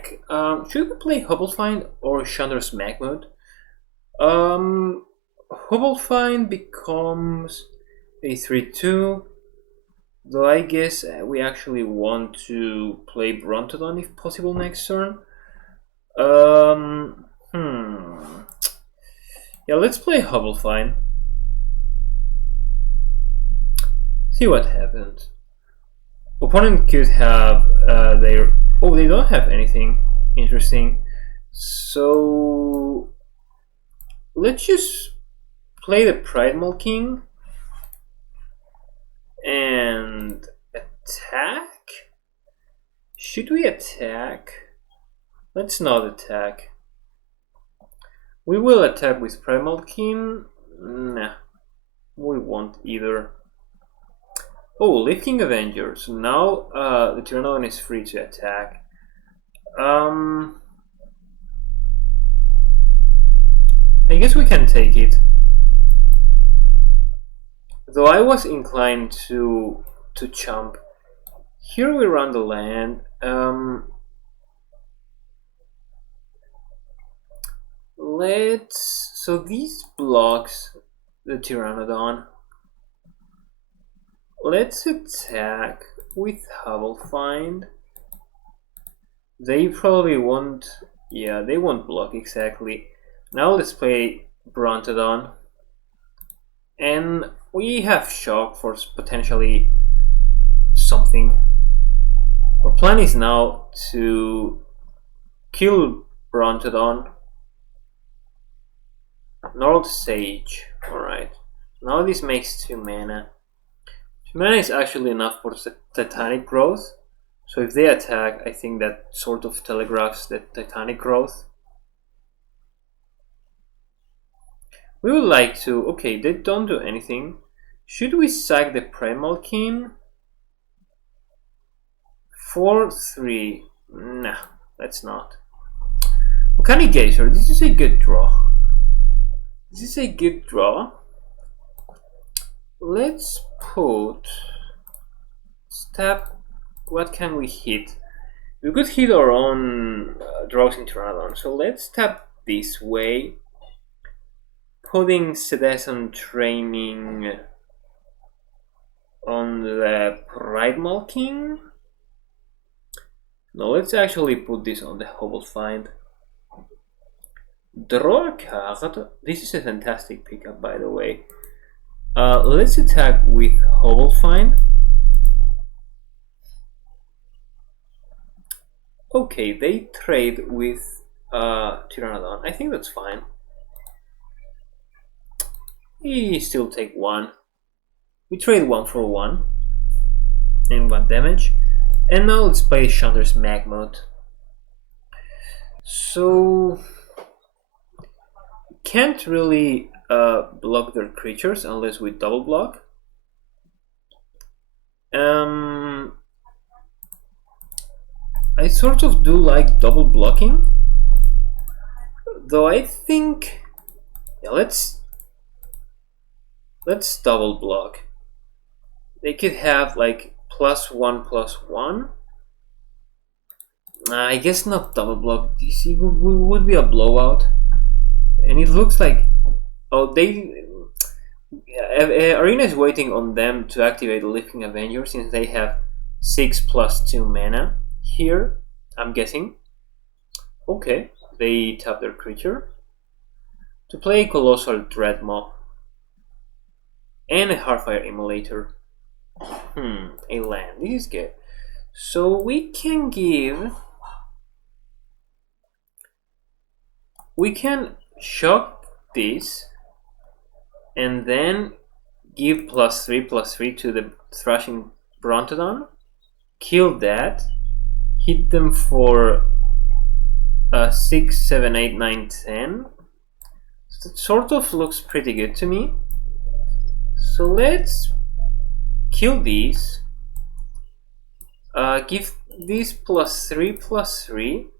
Should we play Hubble Find or Chandra's Magmut? Hubble Find becomes a 3-2, though I guess we actually want to play Brontodon if possible next turn. Yeah, let's play Hubble Find. See what happens. Opponent could have their... Oh, they don't have anything interesting. So let's just play the Primal King and attack? Should we attack? Let's not attack. We will attack with Primal King. Nah, we won't either. Oh, Lifting Avenger. So now the Pteranodon is free to attack. I guess we can take it. Though I was inclined to chump. Here we run the land. So these blocks the Pteranodon. Let's attack with Hubble Find. They probably won't... Yeah, they won't block exactly. Now let's play Brontodon. And we have Shock for potentially something. Our plan is now to kill Brontodon. Gnarled Sage. Alright. Now this makes 2 mana. Mana is actually enough for Titanic Growth, so if they attack, I think that sort of telegraphs the Titanic Growth. We would like to... Okay, they don't do anything. Should we sack the Primal King? 4-3. Nah, let's not. Volcanic Geyser, this is a good draw. This is a good draw. Let's put... Tap. What can we hit? We could hit our own Drowsing Pteranodon, so let's tap this way. Putting Sedation Training on the Primal King. No, let's actually put this on the Hubble Find. Draw a card. This is a fantastic pickup, by the way. Let's attack with Hubble Find. Okay, they trade with Pteranodon. I think that's fine. We still take 1. We trade 1 for 1 and 1 damage. And now let's play Chandra's Magmut. So can't really block their creatures unless we double block. I sort of do like double blocking, though I think, yeah, let's double block. They could have like +1/+1. I guess not double block. This would be a blowout, and it looks like, oh, Arena is waiting on them to activate Lifting Avenger since they have 6+2 mana here, I'm guessing. Okay, they tap their creature to play Colossal Dreadmaw and a Heartfire Immolator. A land. This is good. So we can shock this and then give +3/+3 to the Thrashing Brontodon, kill that, hit them for 6, 7, 8, 9, 10. So that sort of looks pretty good to me. So let's kill these, give this +3/+3,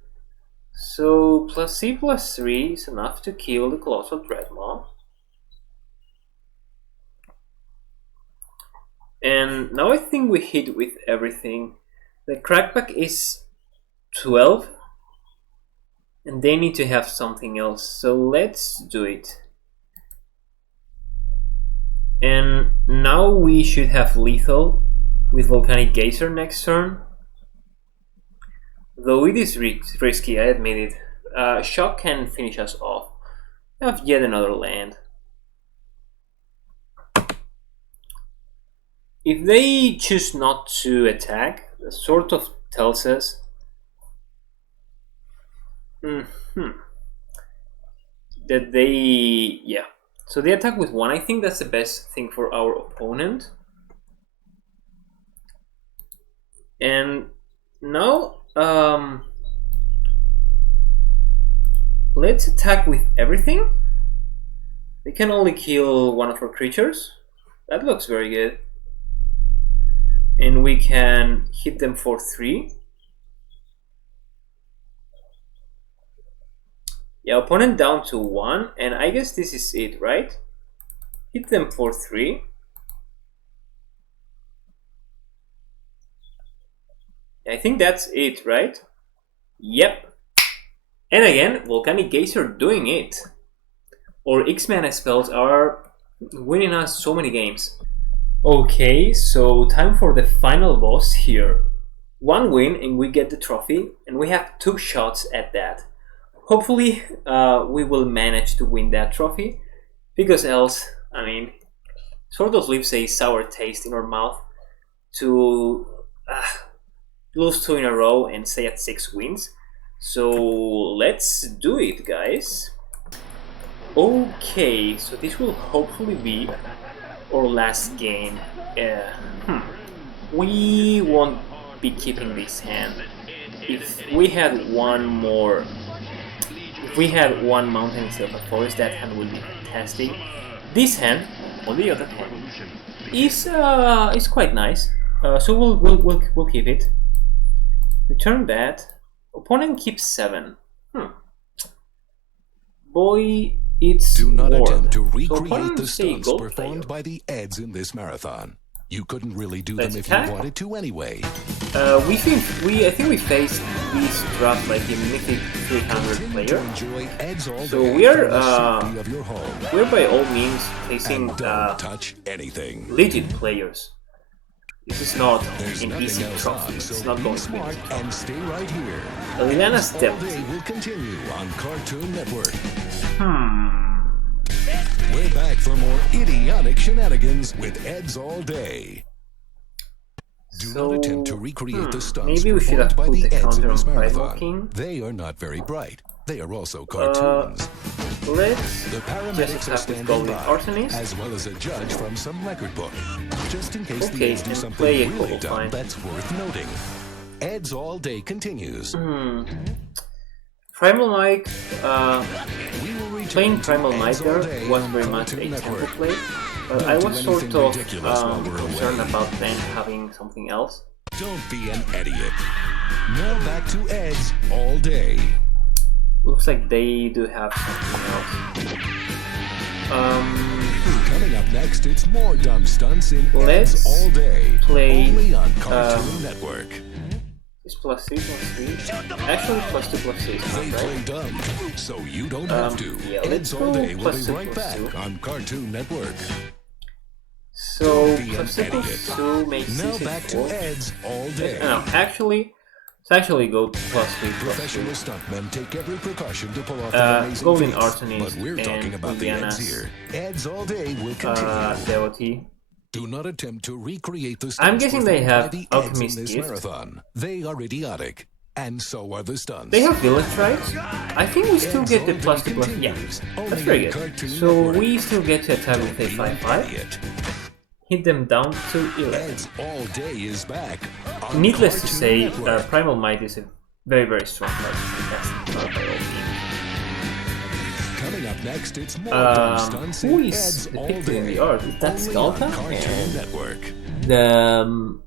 So plus C plus 3 is enough to kill the Colossal Dreadmaw. And now I think we hit with everything. The crackback is 12. And they need to have something else. So let's do it. And now we should have lethal with Volcanic Geyser next turn. Though it is risky, I admit it. Shock can finish us off. We have yet another land. If they choose not to attack, that sort of tells us that they, yeah. So they attack with 1. I think that's the best thing for our opponent. And now, let's attack with everything. They can only kill one of our creatures. That looks very good. And we can hit them for 3. Yeah, opponent down to 1, and I guess this is it, right? Hit them for 3. I think that's it, right? Yep. And again, Volcanic Geyser doing it. Our X-Mana spells are winning us so many games. Okay, so time for the final boss here. 1 win and we get the trophy, and we have 2 shots at that. Hopefully, we will manage to win that trophy, because else, I mean, sort of leaves a sour taste in our mouth to lose 2 in a row and stay at 6 wins. So let's do it, guys. Okay, so this will hopefully be our last game. We won't be keeping this hand. If we had one more, if we had 1 mountain instead of a forest, that hand would be fantastic. This hand, on the other hand, is quite nice. So we'll keep it. Return that. Opponent keeps 7. Boy, it's Do not ward. attempt to So recreate opponent the say stunts gold performed player. by the Eds in this marathon. You couldn't really do Let's them if attack. you wanted to anyway. I think we faced this draft like a mythic 300 Continue to player. enjoy Eds all So day we are, from the safety of your home. We're by all means facing And don't touch anything. legit players. This is not There's an nothing easy else trophy. on, It's so not be going to be. smart and stay right here. Liliana's All depth. Day will continue on Cartoon Network. Hmm. We're back for more idiotic shenanigans with Eds all day. Do So, not attempt to recreate the stunts maybe we should performed have by put the the Eds in counter this on Primal marathon. King. They are not very bright. They are also cartoons. Let's The just paramedics are attack with standing Golden by, Arsonist. as well as a judge from some record book. Just in case the Okay, Eds do and something play a really Cobalt dumb Fine. that's worth noting. Eds all day continues. Primal Mike, We will return playing to Primal Eds Mike all there day was on very much a Cartoon tempo Network. play. Don't I do was sort anything of ridiculous while we're concerned away. about them having something else. Don't be an idiot. Now back to Eds all day. Looks like they do have something else. Coming up next, it's more dumb stunts in Let's Eds all day. play, Only on Cartoon Network. It's plus 3, plus 3. Actually, plus 2, plus 6, They not play right? dumb, so you don't have to. yeah, let's Eds all go day will be plus two, right plus back two. on Cartoon Network. So, Don't be plus an 2, plus idiot. 2 makes Now 6 back and to 4. Eds all day. No, actually, let's actually go plus 3, plus 2. Professional stuntmen take every precaution to pull off the amazing Golden feats, Arsonist but we're talking and about the Eds Liliana's, here. Eds all day will continue. Devotee. Do not attempt to recreate the stunts I'm guessing they performed by have the Eds in Alchemist this Gift. marathon. They are idiotic, and so are the stunts. They have Village Rights. I think we still Eds get the all plus day 2, plus... Yeah, continues, that's only very on good. Cartoon So Network. we still get to attack with a Don't be an 5-5. idiot. Hit them down to 11. Eds all day is back. On Needless to Cartoon say, Network. Primal Might is a very, very strong card. That's not by all means. Coming up next, it's more dumb stunts Who in is Eds all depicted in day. the art? Is that Only on Skalka? Cartoon And Network. the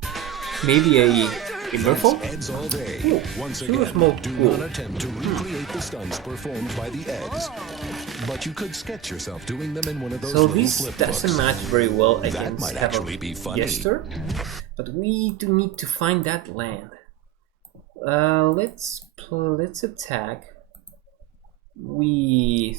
maybe a Immerful? Eds All Day. Ooh, Once super again, small do pool. not attempt to recreate the stunts performed by the Eds. But you could sketch yourself doing them in one of those So little this flip doesn't books. match very well That against might have actually a be funny. Jester, but we do need to find that land. Let's attack with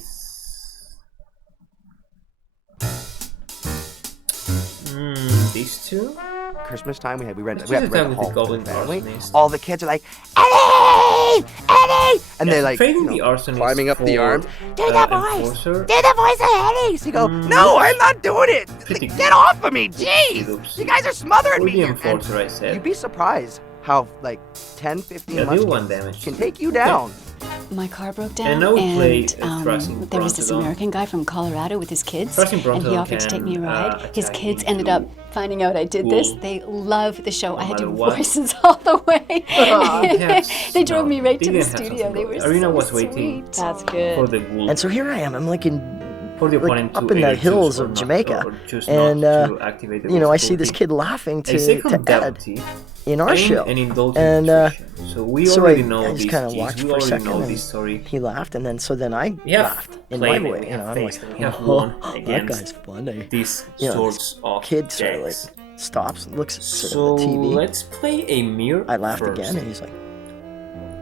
these two. Christmas time, we have to rent Let's the just attack with the hall for Goblin the family. Arsonist. All the kids are like, Eddie! Eddie! And they're like, trading the Arsonist climbing up the for, arms. Do the voice! Enforcer. Do the voice of Eddie! So you go, no, I'm not doing it! Get off of me, jeez! You guys are smothering me the here! Enforcer, I said. You'd be surprised how, like, 10, 15 Yeah, deal 1 months damage. can take you down. My car broke down, And now we play and there was this Brontodon. American guy from Colorado with his kids, Thrashing and he Brontodon offered to take me a can, ride. His attack kids into ended up finding out I did this. wool. They love the show. I had to matter do what. voices all the way. They drove No, me right they to the didn't have studio. something They like were that. Arena so was waiting sweet. That's good. for the wool. And so here I am, I'm like for the opponent up to in the either hills choose or of not, Jamaica, or choose and not to activate the you know, I wool see this ability. kid laughing A to second Ed bounty in our and show, an indulgent and nutrition. So we so already I know just this. kind of watched We for a already second, know and this story. he laughed, and then I We have laughed in my played it, way. we You know, have I'm faced like, it, we have oh, won that against guy's funny. these You know, sorts of kid sort of like decks. stops, looks sort So of at the TV. let's play a mirror I laughed first. again, and he's like,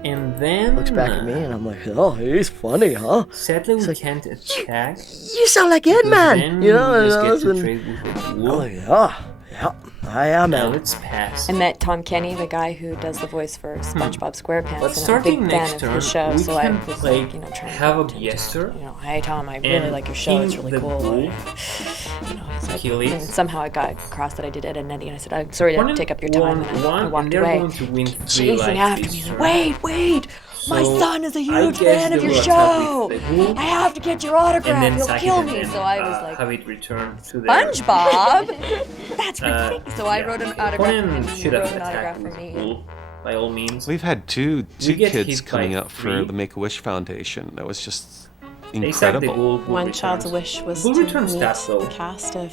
And then looks back at me, and I'm like, oh, he's funny, huh? sadly we like, can't attack. You sound like Ed, because man. then You know, we and just I get was to in- trade with the I'm wool. like, oh, yeah, I am Now Ed. let's pass. I met Tom Kenny, the guy who does the voice for SpongeBob SquarePants, But and I'm a starting big next fan turn, of his show. we So I can was play like, trying have to a get him Jester to, hi Tom, I really and like your show. It's king really the cool. bull. He's like, Kill it. and somehow I got across that I did Ed and Eddie, and I said, I'm sorry to Opponent take up your time, and I and walked they're away. going to win 3 Chasing lives after this me, turn. wait, my So, son is a I huge guess fan of they your will attack show. with the wool, I have to get your and autograph. then You'll sack kill it me. and then, So I was like, have it returned to the SpongeBob? That's ridiculous. So I wrote an autograph for him. Opponent He should wrote have an autograph attacked for with me. wool, by all means. We've had two get kids hit coming by up for 3. the Make-A-Wish Foundation. That was just They sack the incredible. wool One returns. child's wish was Wool to returns meet stats, though. the cast of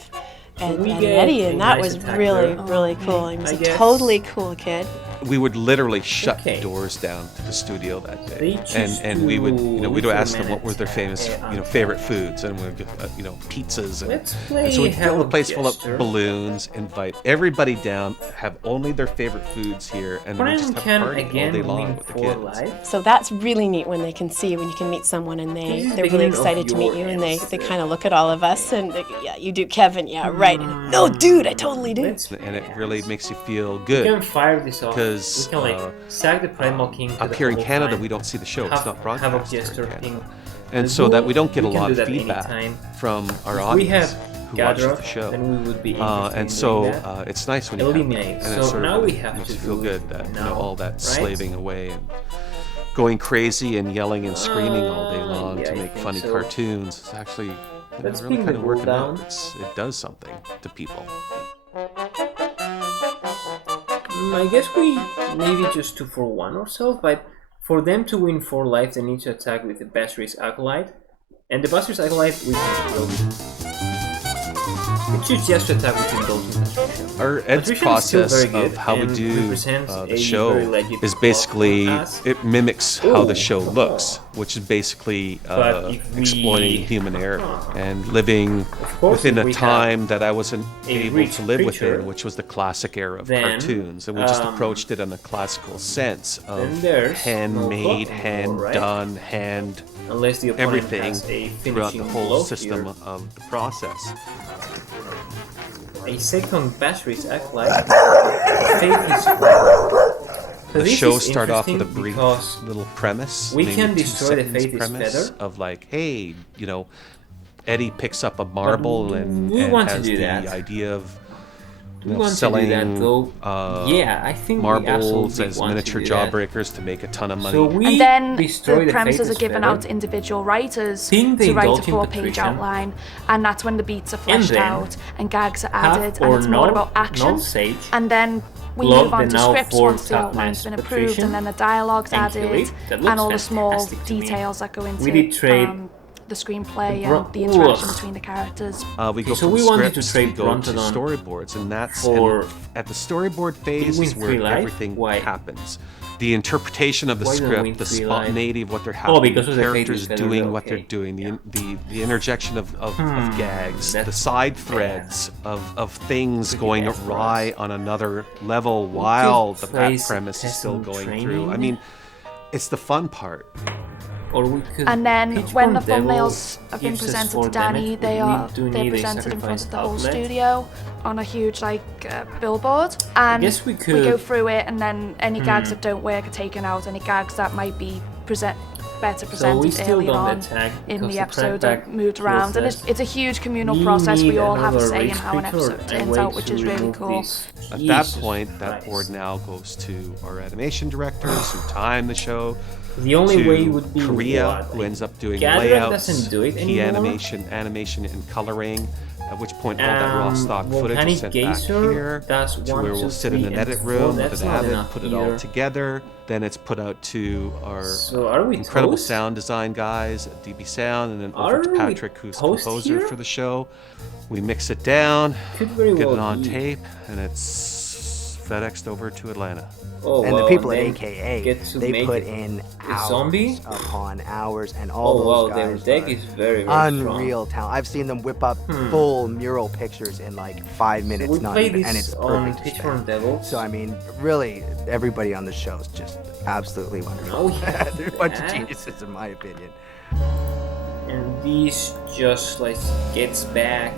So Ed we and get Eddie, a and that nice was attack really, there. really cool. He was I a guess. totally cool kid. We would literally shut Okay. the doors down to the studio that day, They choose and we would we'd ask them to what were their famous favorite foods, and we'd give, pizzas, and, Let's play and so we'd fill the Hello place full Jester. of balloons, invite everybody down, have only their favorite foods here, and we just Opponent have a can party all again day long win with the 4 kids. lives. So that's really neat when you can meet someone and This is they're the really beginning of excited to meet your you, and they answer. kind of look at all of us and they, yeah, you do Kevin, yeah, right. And, no, dude, I totally do. Let's And it really makes you feel We can good. fire this off. 'Cause, we can sack the Primal King to Up the here in Double Canada, Fine, we don't see the show; it's have- not have a broadcast here Jester in Canada. King. And The so that wool, we don't get a we can lot do of that feedback anytime. from our If we audience have who watches Gadra, the show. then we would be interested And in so doing that. it's nice when you have Eliminate. that. And So it sort now of we really have makes to you feel do good it that now, all that right? slaving away and going crazy and yelling and screaming all day long yeah, to I make think funny so. cartoons. It's actually Let's really bring kind the of wool working down. out. It does something to people. I guess we maybe just 2 for 1 or so, but for them to win 4 lives, they need to attack with the Basilisk Acolyte. And the Basilisk Acolyte, we can kill. We choose just to attack with Indulgent Patrician. Our Ed's Patrician is still process very good of how we and do represents the a show very legit is plot basically, for us. it mimics how the Ooh. show looks, which is basically But if we- exploiting human error and living course, within if a we have time that I wasn't a able rich to live creature, within, which was the classic era of then, cartoons. And we just approached it in a classical sense then of there's handmade, no button, right? hand-done, hand Unless the opponent everything has a throughout the finishing whole blow system here. of the process. A second Basilisk Acolyte. Faith is flat. So The this show is start off with a interesting brief because little premise. we maybe can destroy the 2 sentence Faith is premise Feather. of like, hey, Eddie picks up a marble and we want to has do the that. idea of we want selling to do that, though. Yeah, I think we marbles absolutely as want miniature to do that. jawbreakers to make a ton of money. So we And then destroy the premises Faith are is given Feather. out to individual writers Being the to write a indulgent 4-page patrician. outline, and that's when the beats are fleshed then out and gags are half added, or and it's more no- about action. no sage. And then we Love move on the to now scripts four once the outline's been Tapman's approved, patrician and then the dialogue's and kill added, it. That looks and all the small fantastic to me. details that go into We did trade the screenplay Bro- and the interaction Ugh. between the characters. We go so from we wanted to scripts, trade we go to Brontodon storyboards, and that's for and at the storyboard phase win is where 3 life? everything Why? happens. The interpretation of the Why don't we script, the 3 life? spontaneity of what they're having, because the of the characters fate doing feather, what they're okay. doing, the interjection of gags, the that's side threads of things Pretty going bad for awry us. on another level while that place premise is still peasant going through. I training. mean, it's the fun part. Or we could And then when the Pitchfork Devil thumbnails have been gives us presented 4 to Danny, damage, but we do they're need a presented in front sacrifice of the whole outlet. studio on a huge billboard. And guess we we could- go through it, and then any gags that don't work are taken out. Any gags that might be better So we presented still earlier don't on attack in because the episode crackback are moved kills around, and us. it's a huge communal We process. We need all have a another say in rage how an creature episode and turns way out, which to is really remove cool. this. At Jesus that point, that Christ. board now goes to our animation directors who time the show. The only to way would be Korea, what? who ends up doing Gadget layouts, doesn't do it key anymore? animation, and coloring. At which point, all that raw stock footage Volcanic is sent back Geyser, here that's to 1, where 2, we'll sit in 3, an and edit 4. room with That's an not avid, enough put it here. all together. Then it's put out to our So are we incredible toast? sound design guys at DB Sound, and then Are over to we Patrick, who's toast composer here? for the show. We mix it down, Could very get well it on be. tape, and it's FedExed over to Atlanta. Oh, And wow, the people at then AKA, get to they make put it in a hours zombie? upon hours, and all Oh wow, those their guys deck are is very, very unreal talent. I've seen them whip up full mural pictures in like 5 minutes, strong. We not play even, this and it's on perfect. to Pitchfork spec. Devil. So I mean, really, everybody on the show is just absolutely wonderful. Now we have They're a bunch of that. geniuses, in my opinion. And this just like gets back.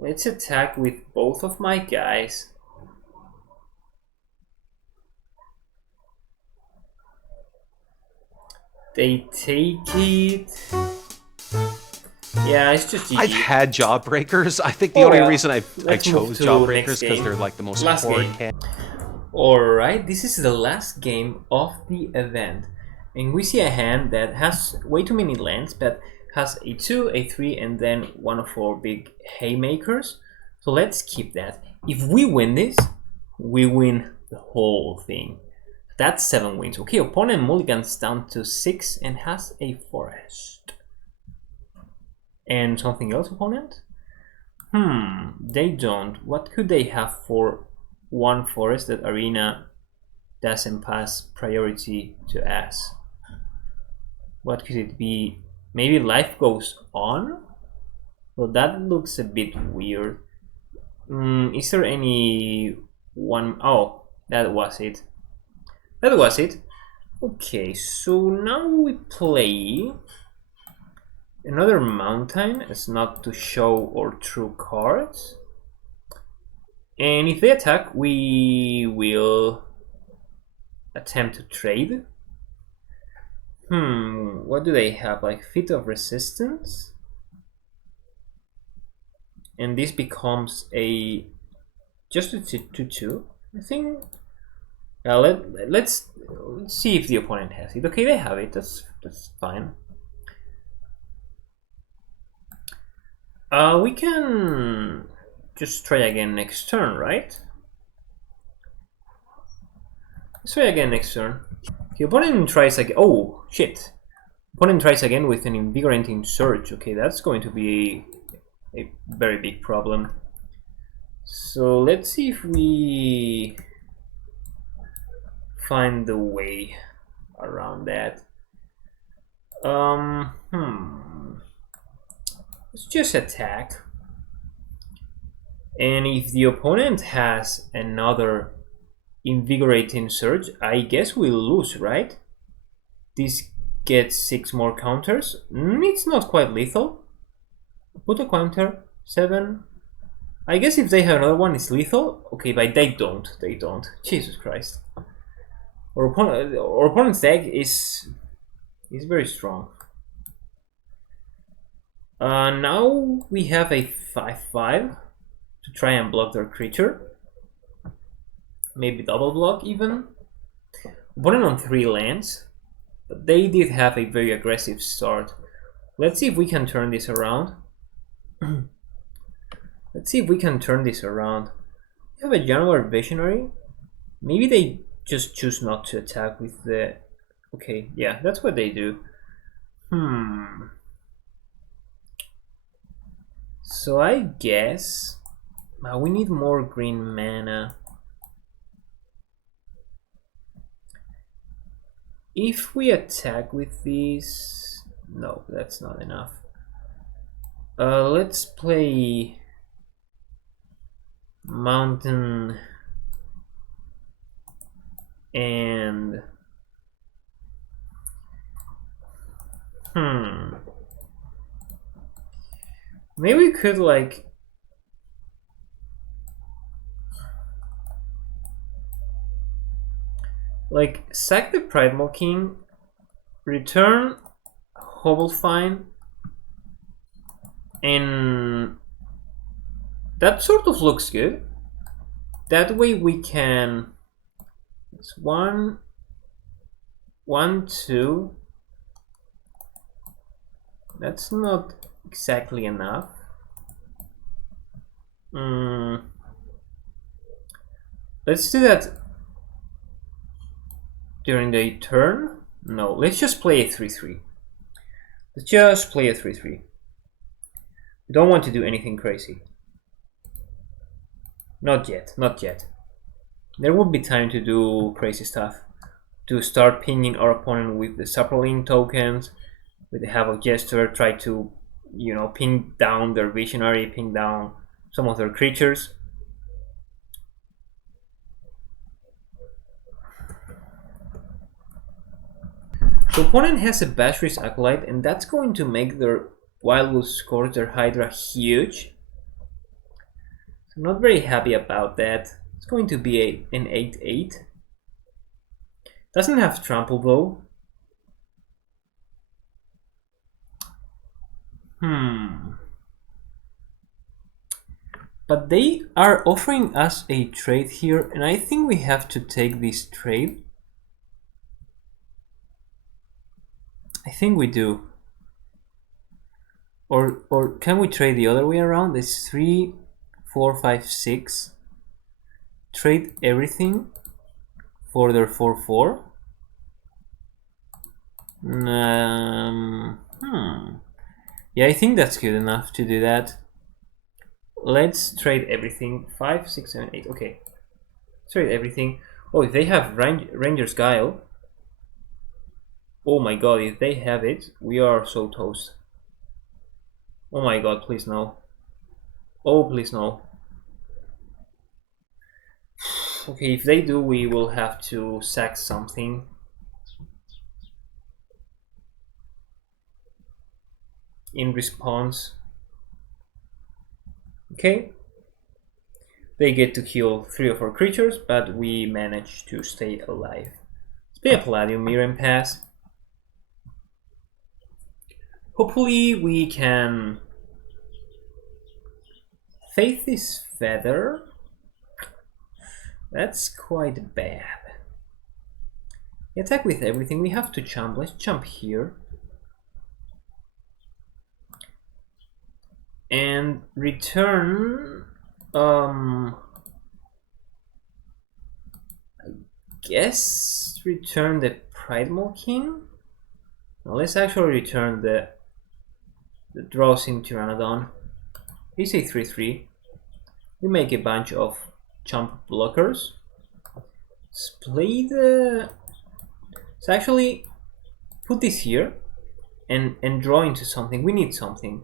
Let's attack with both of my guys. They take it. Yeah, it's just GG. I've had Jawbreakers. I think the Oh, only yeah. reason I Let's move chose to Jawbreakers next because game. they're like the most Last hard game. Alright, this is the last game of the event. And we see a hand that has way too many lands, but has a 2, a 3, and then one of our big haymakers. So let's keep that. If we win this, we win the whole thing. That's 7 wins. Okay, opponent mulligans down to 6 and has a forest. And something else, opponent? They don't. What could they have for one forest that Arena doesn't pass priority to us? What could it be? Maybe life goes on? Well, that looks a bit weird. Is there any one? Oh, that was it. That was it. Okay, so now we play another mountain. It's not to show our true cards. And if they attack, we will attempt to trade. What do they have? Like Feet of Resistance? And this becomes a just a 2/2. I think. Let's see if the opponent has it. Okay, they have it. That's fine. We can just try again next turn, right? Let's try again next turn. The opponent tries again. Oh shit! Opponent tries again with an invigorating surge. Okay, that's going to be a very big problem. So let's see if we find the way around that. Let's just attack. And if the opponent has another invigorating surge, I guess we'll lose, right? This gets 6 more counters. It's not quite lethal. Put a counter, 7. I guess if they have another one, it's lethal. Okay, but they don't. They don't. Jesus Christ. Our opponent's deck is very strong. Now we have a 5/5 to try and block their creature. Maybe double block even. Opponent on 3 lands. But they did have a very aggressive start. Let's see if we can turn this around. Let's see if we can turn this around. We have a January Visionary. Maybe they just choose not to attack with the Okay, yeah, that's what they do. So I guess we need more green mana. If we attack with these, no, that's not enough. Let's play mountain and maybe we could like sack the Primal King, return Hobblefine, and that sort of looks good. That way we can, it's 1, 1, 2. That's not exactly enough. Let's do that during the turn. No, let's just play a 3-3. Let's just play a 3-3. We don't want to do anything crazy. Not yet, not yet. There will be time to do crazy stuff. To start pinging our opponent with the Superlink tokens, with the Havoc Jester, try to, you know, ping down their Visionary, ping down some of their creatures. The opponent has a Basri's Acolyte, and that's going to make their Wildwood Scourge, their Hydra, huge. So I'm not very happy about that. It's going to be an 8-8. Doesn't have trample though. But they are offering us a trade here, and I think we have to take this trade. I think we do. Or can we trade the other way around? It's 3, 4, 5, 6. Trade everything for their 4-4. Yeah, I think that's good enough to do that. Let's trade everything. 5, 6, 7, 8. Okay. Trade everything. Oh, if they have Ranger's Guile. Oh my god, if they have it, we are so toast. Oh my god, please no. Oh, please no. Okay, if they do, we will have to sack something. In response. Okay. They get to kill 3 of our creatures, but we manage to stay alive. Let's play a Palladium Mirror and pass. Hopefully we can Faith is Feather. That's quite bad. Attack with everything. We have to jump. Let's jump here. And return I guess return the Primal King. Now let's actually return the Drowsing Pteranodon. It's a 3-3. We make a bunch of jump blockers. Let's play the... Let's actually put this here and draw into something. We need something.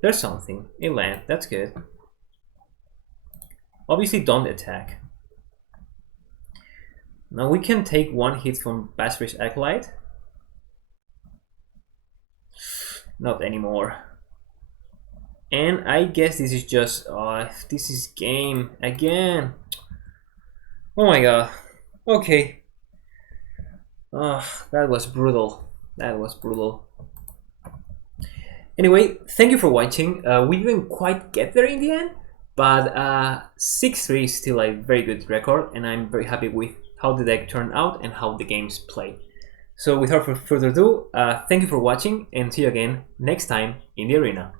There's something. A land. That's good. Obviously don't attack. Now we can take 1 hit from Basri's Acolyte. Not anymore. And I guess this is just... this is game again. Oh my god. Okay. That was brutal. That was brutal. Anyway, thank you for watching. We didn't quite get there in the end, but 6-3 is still a very good record, and I'm very happy with how the deck turned out and how the games play. So without further ado, thank you for watching, and see you again next time in the arena.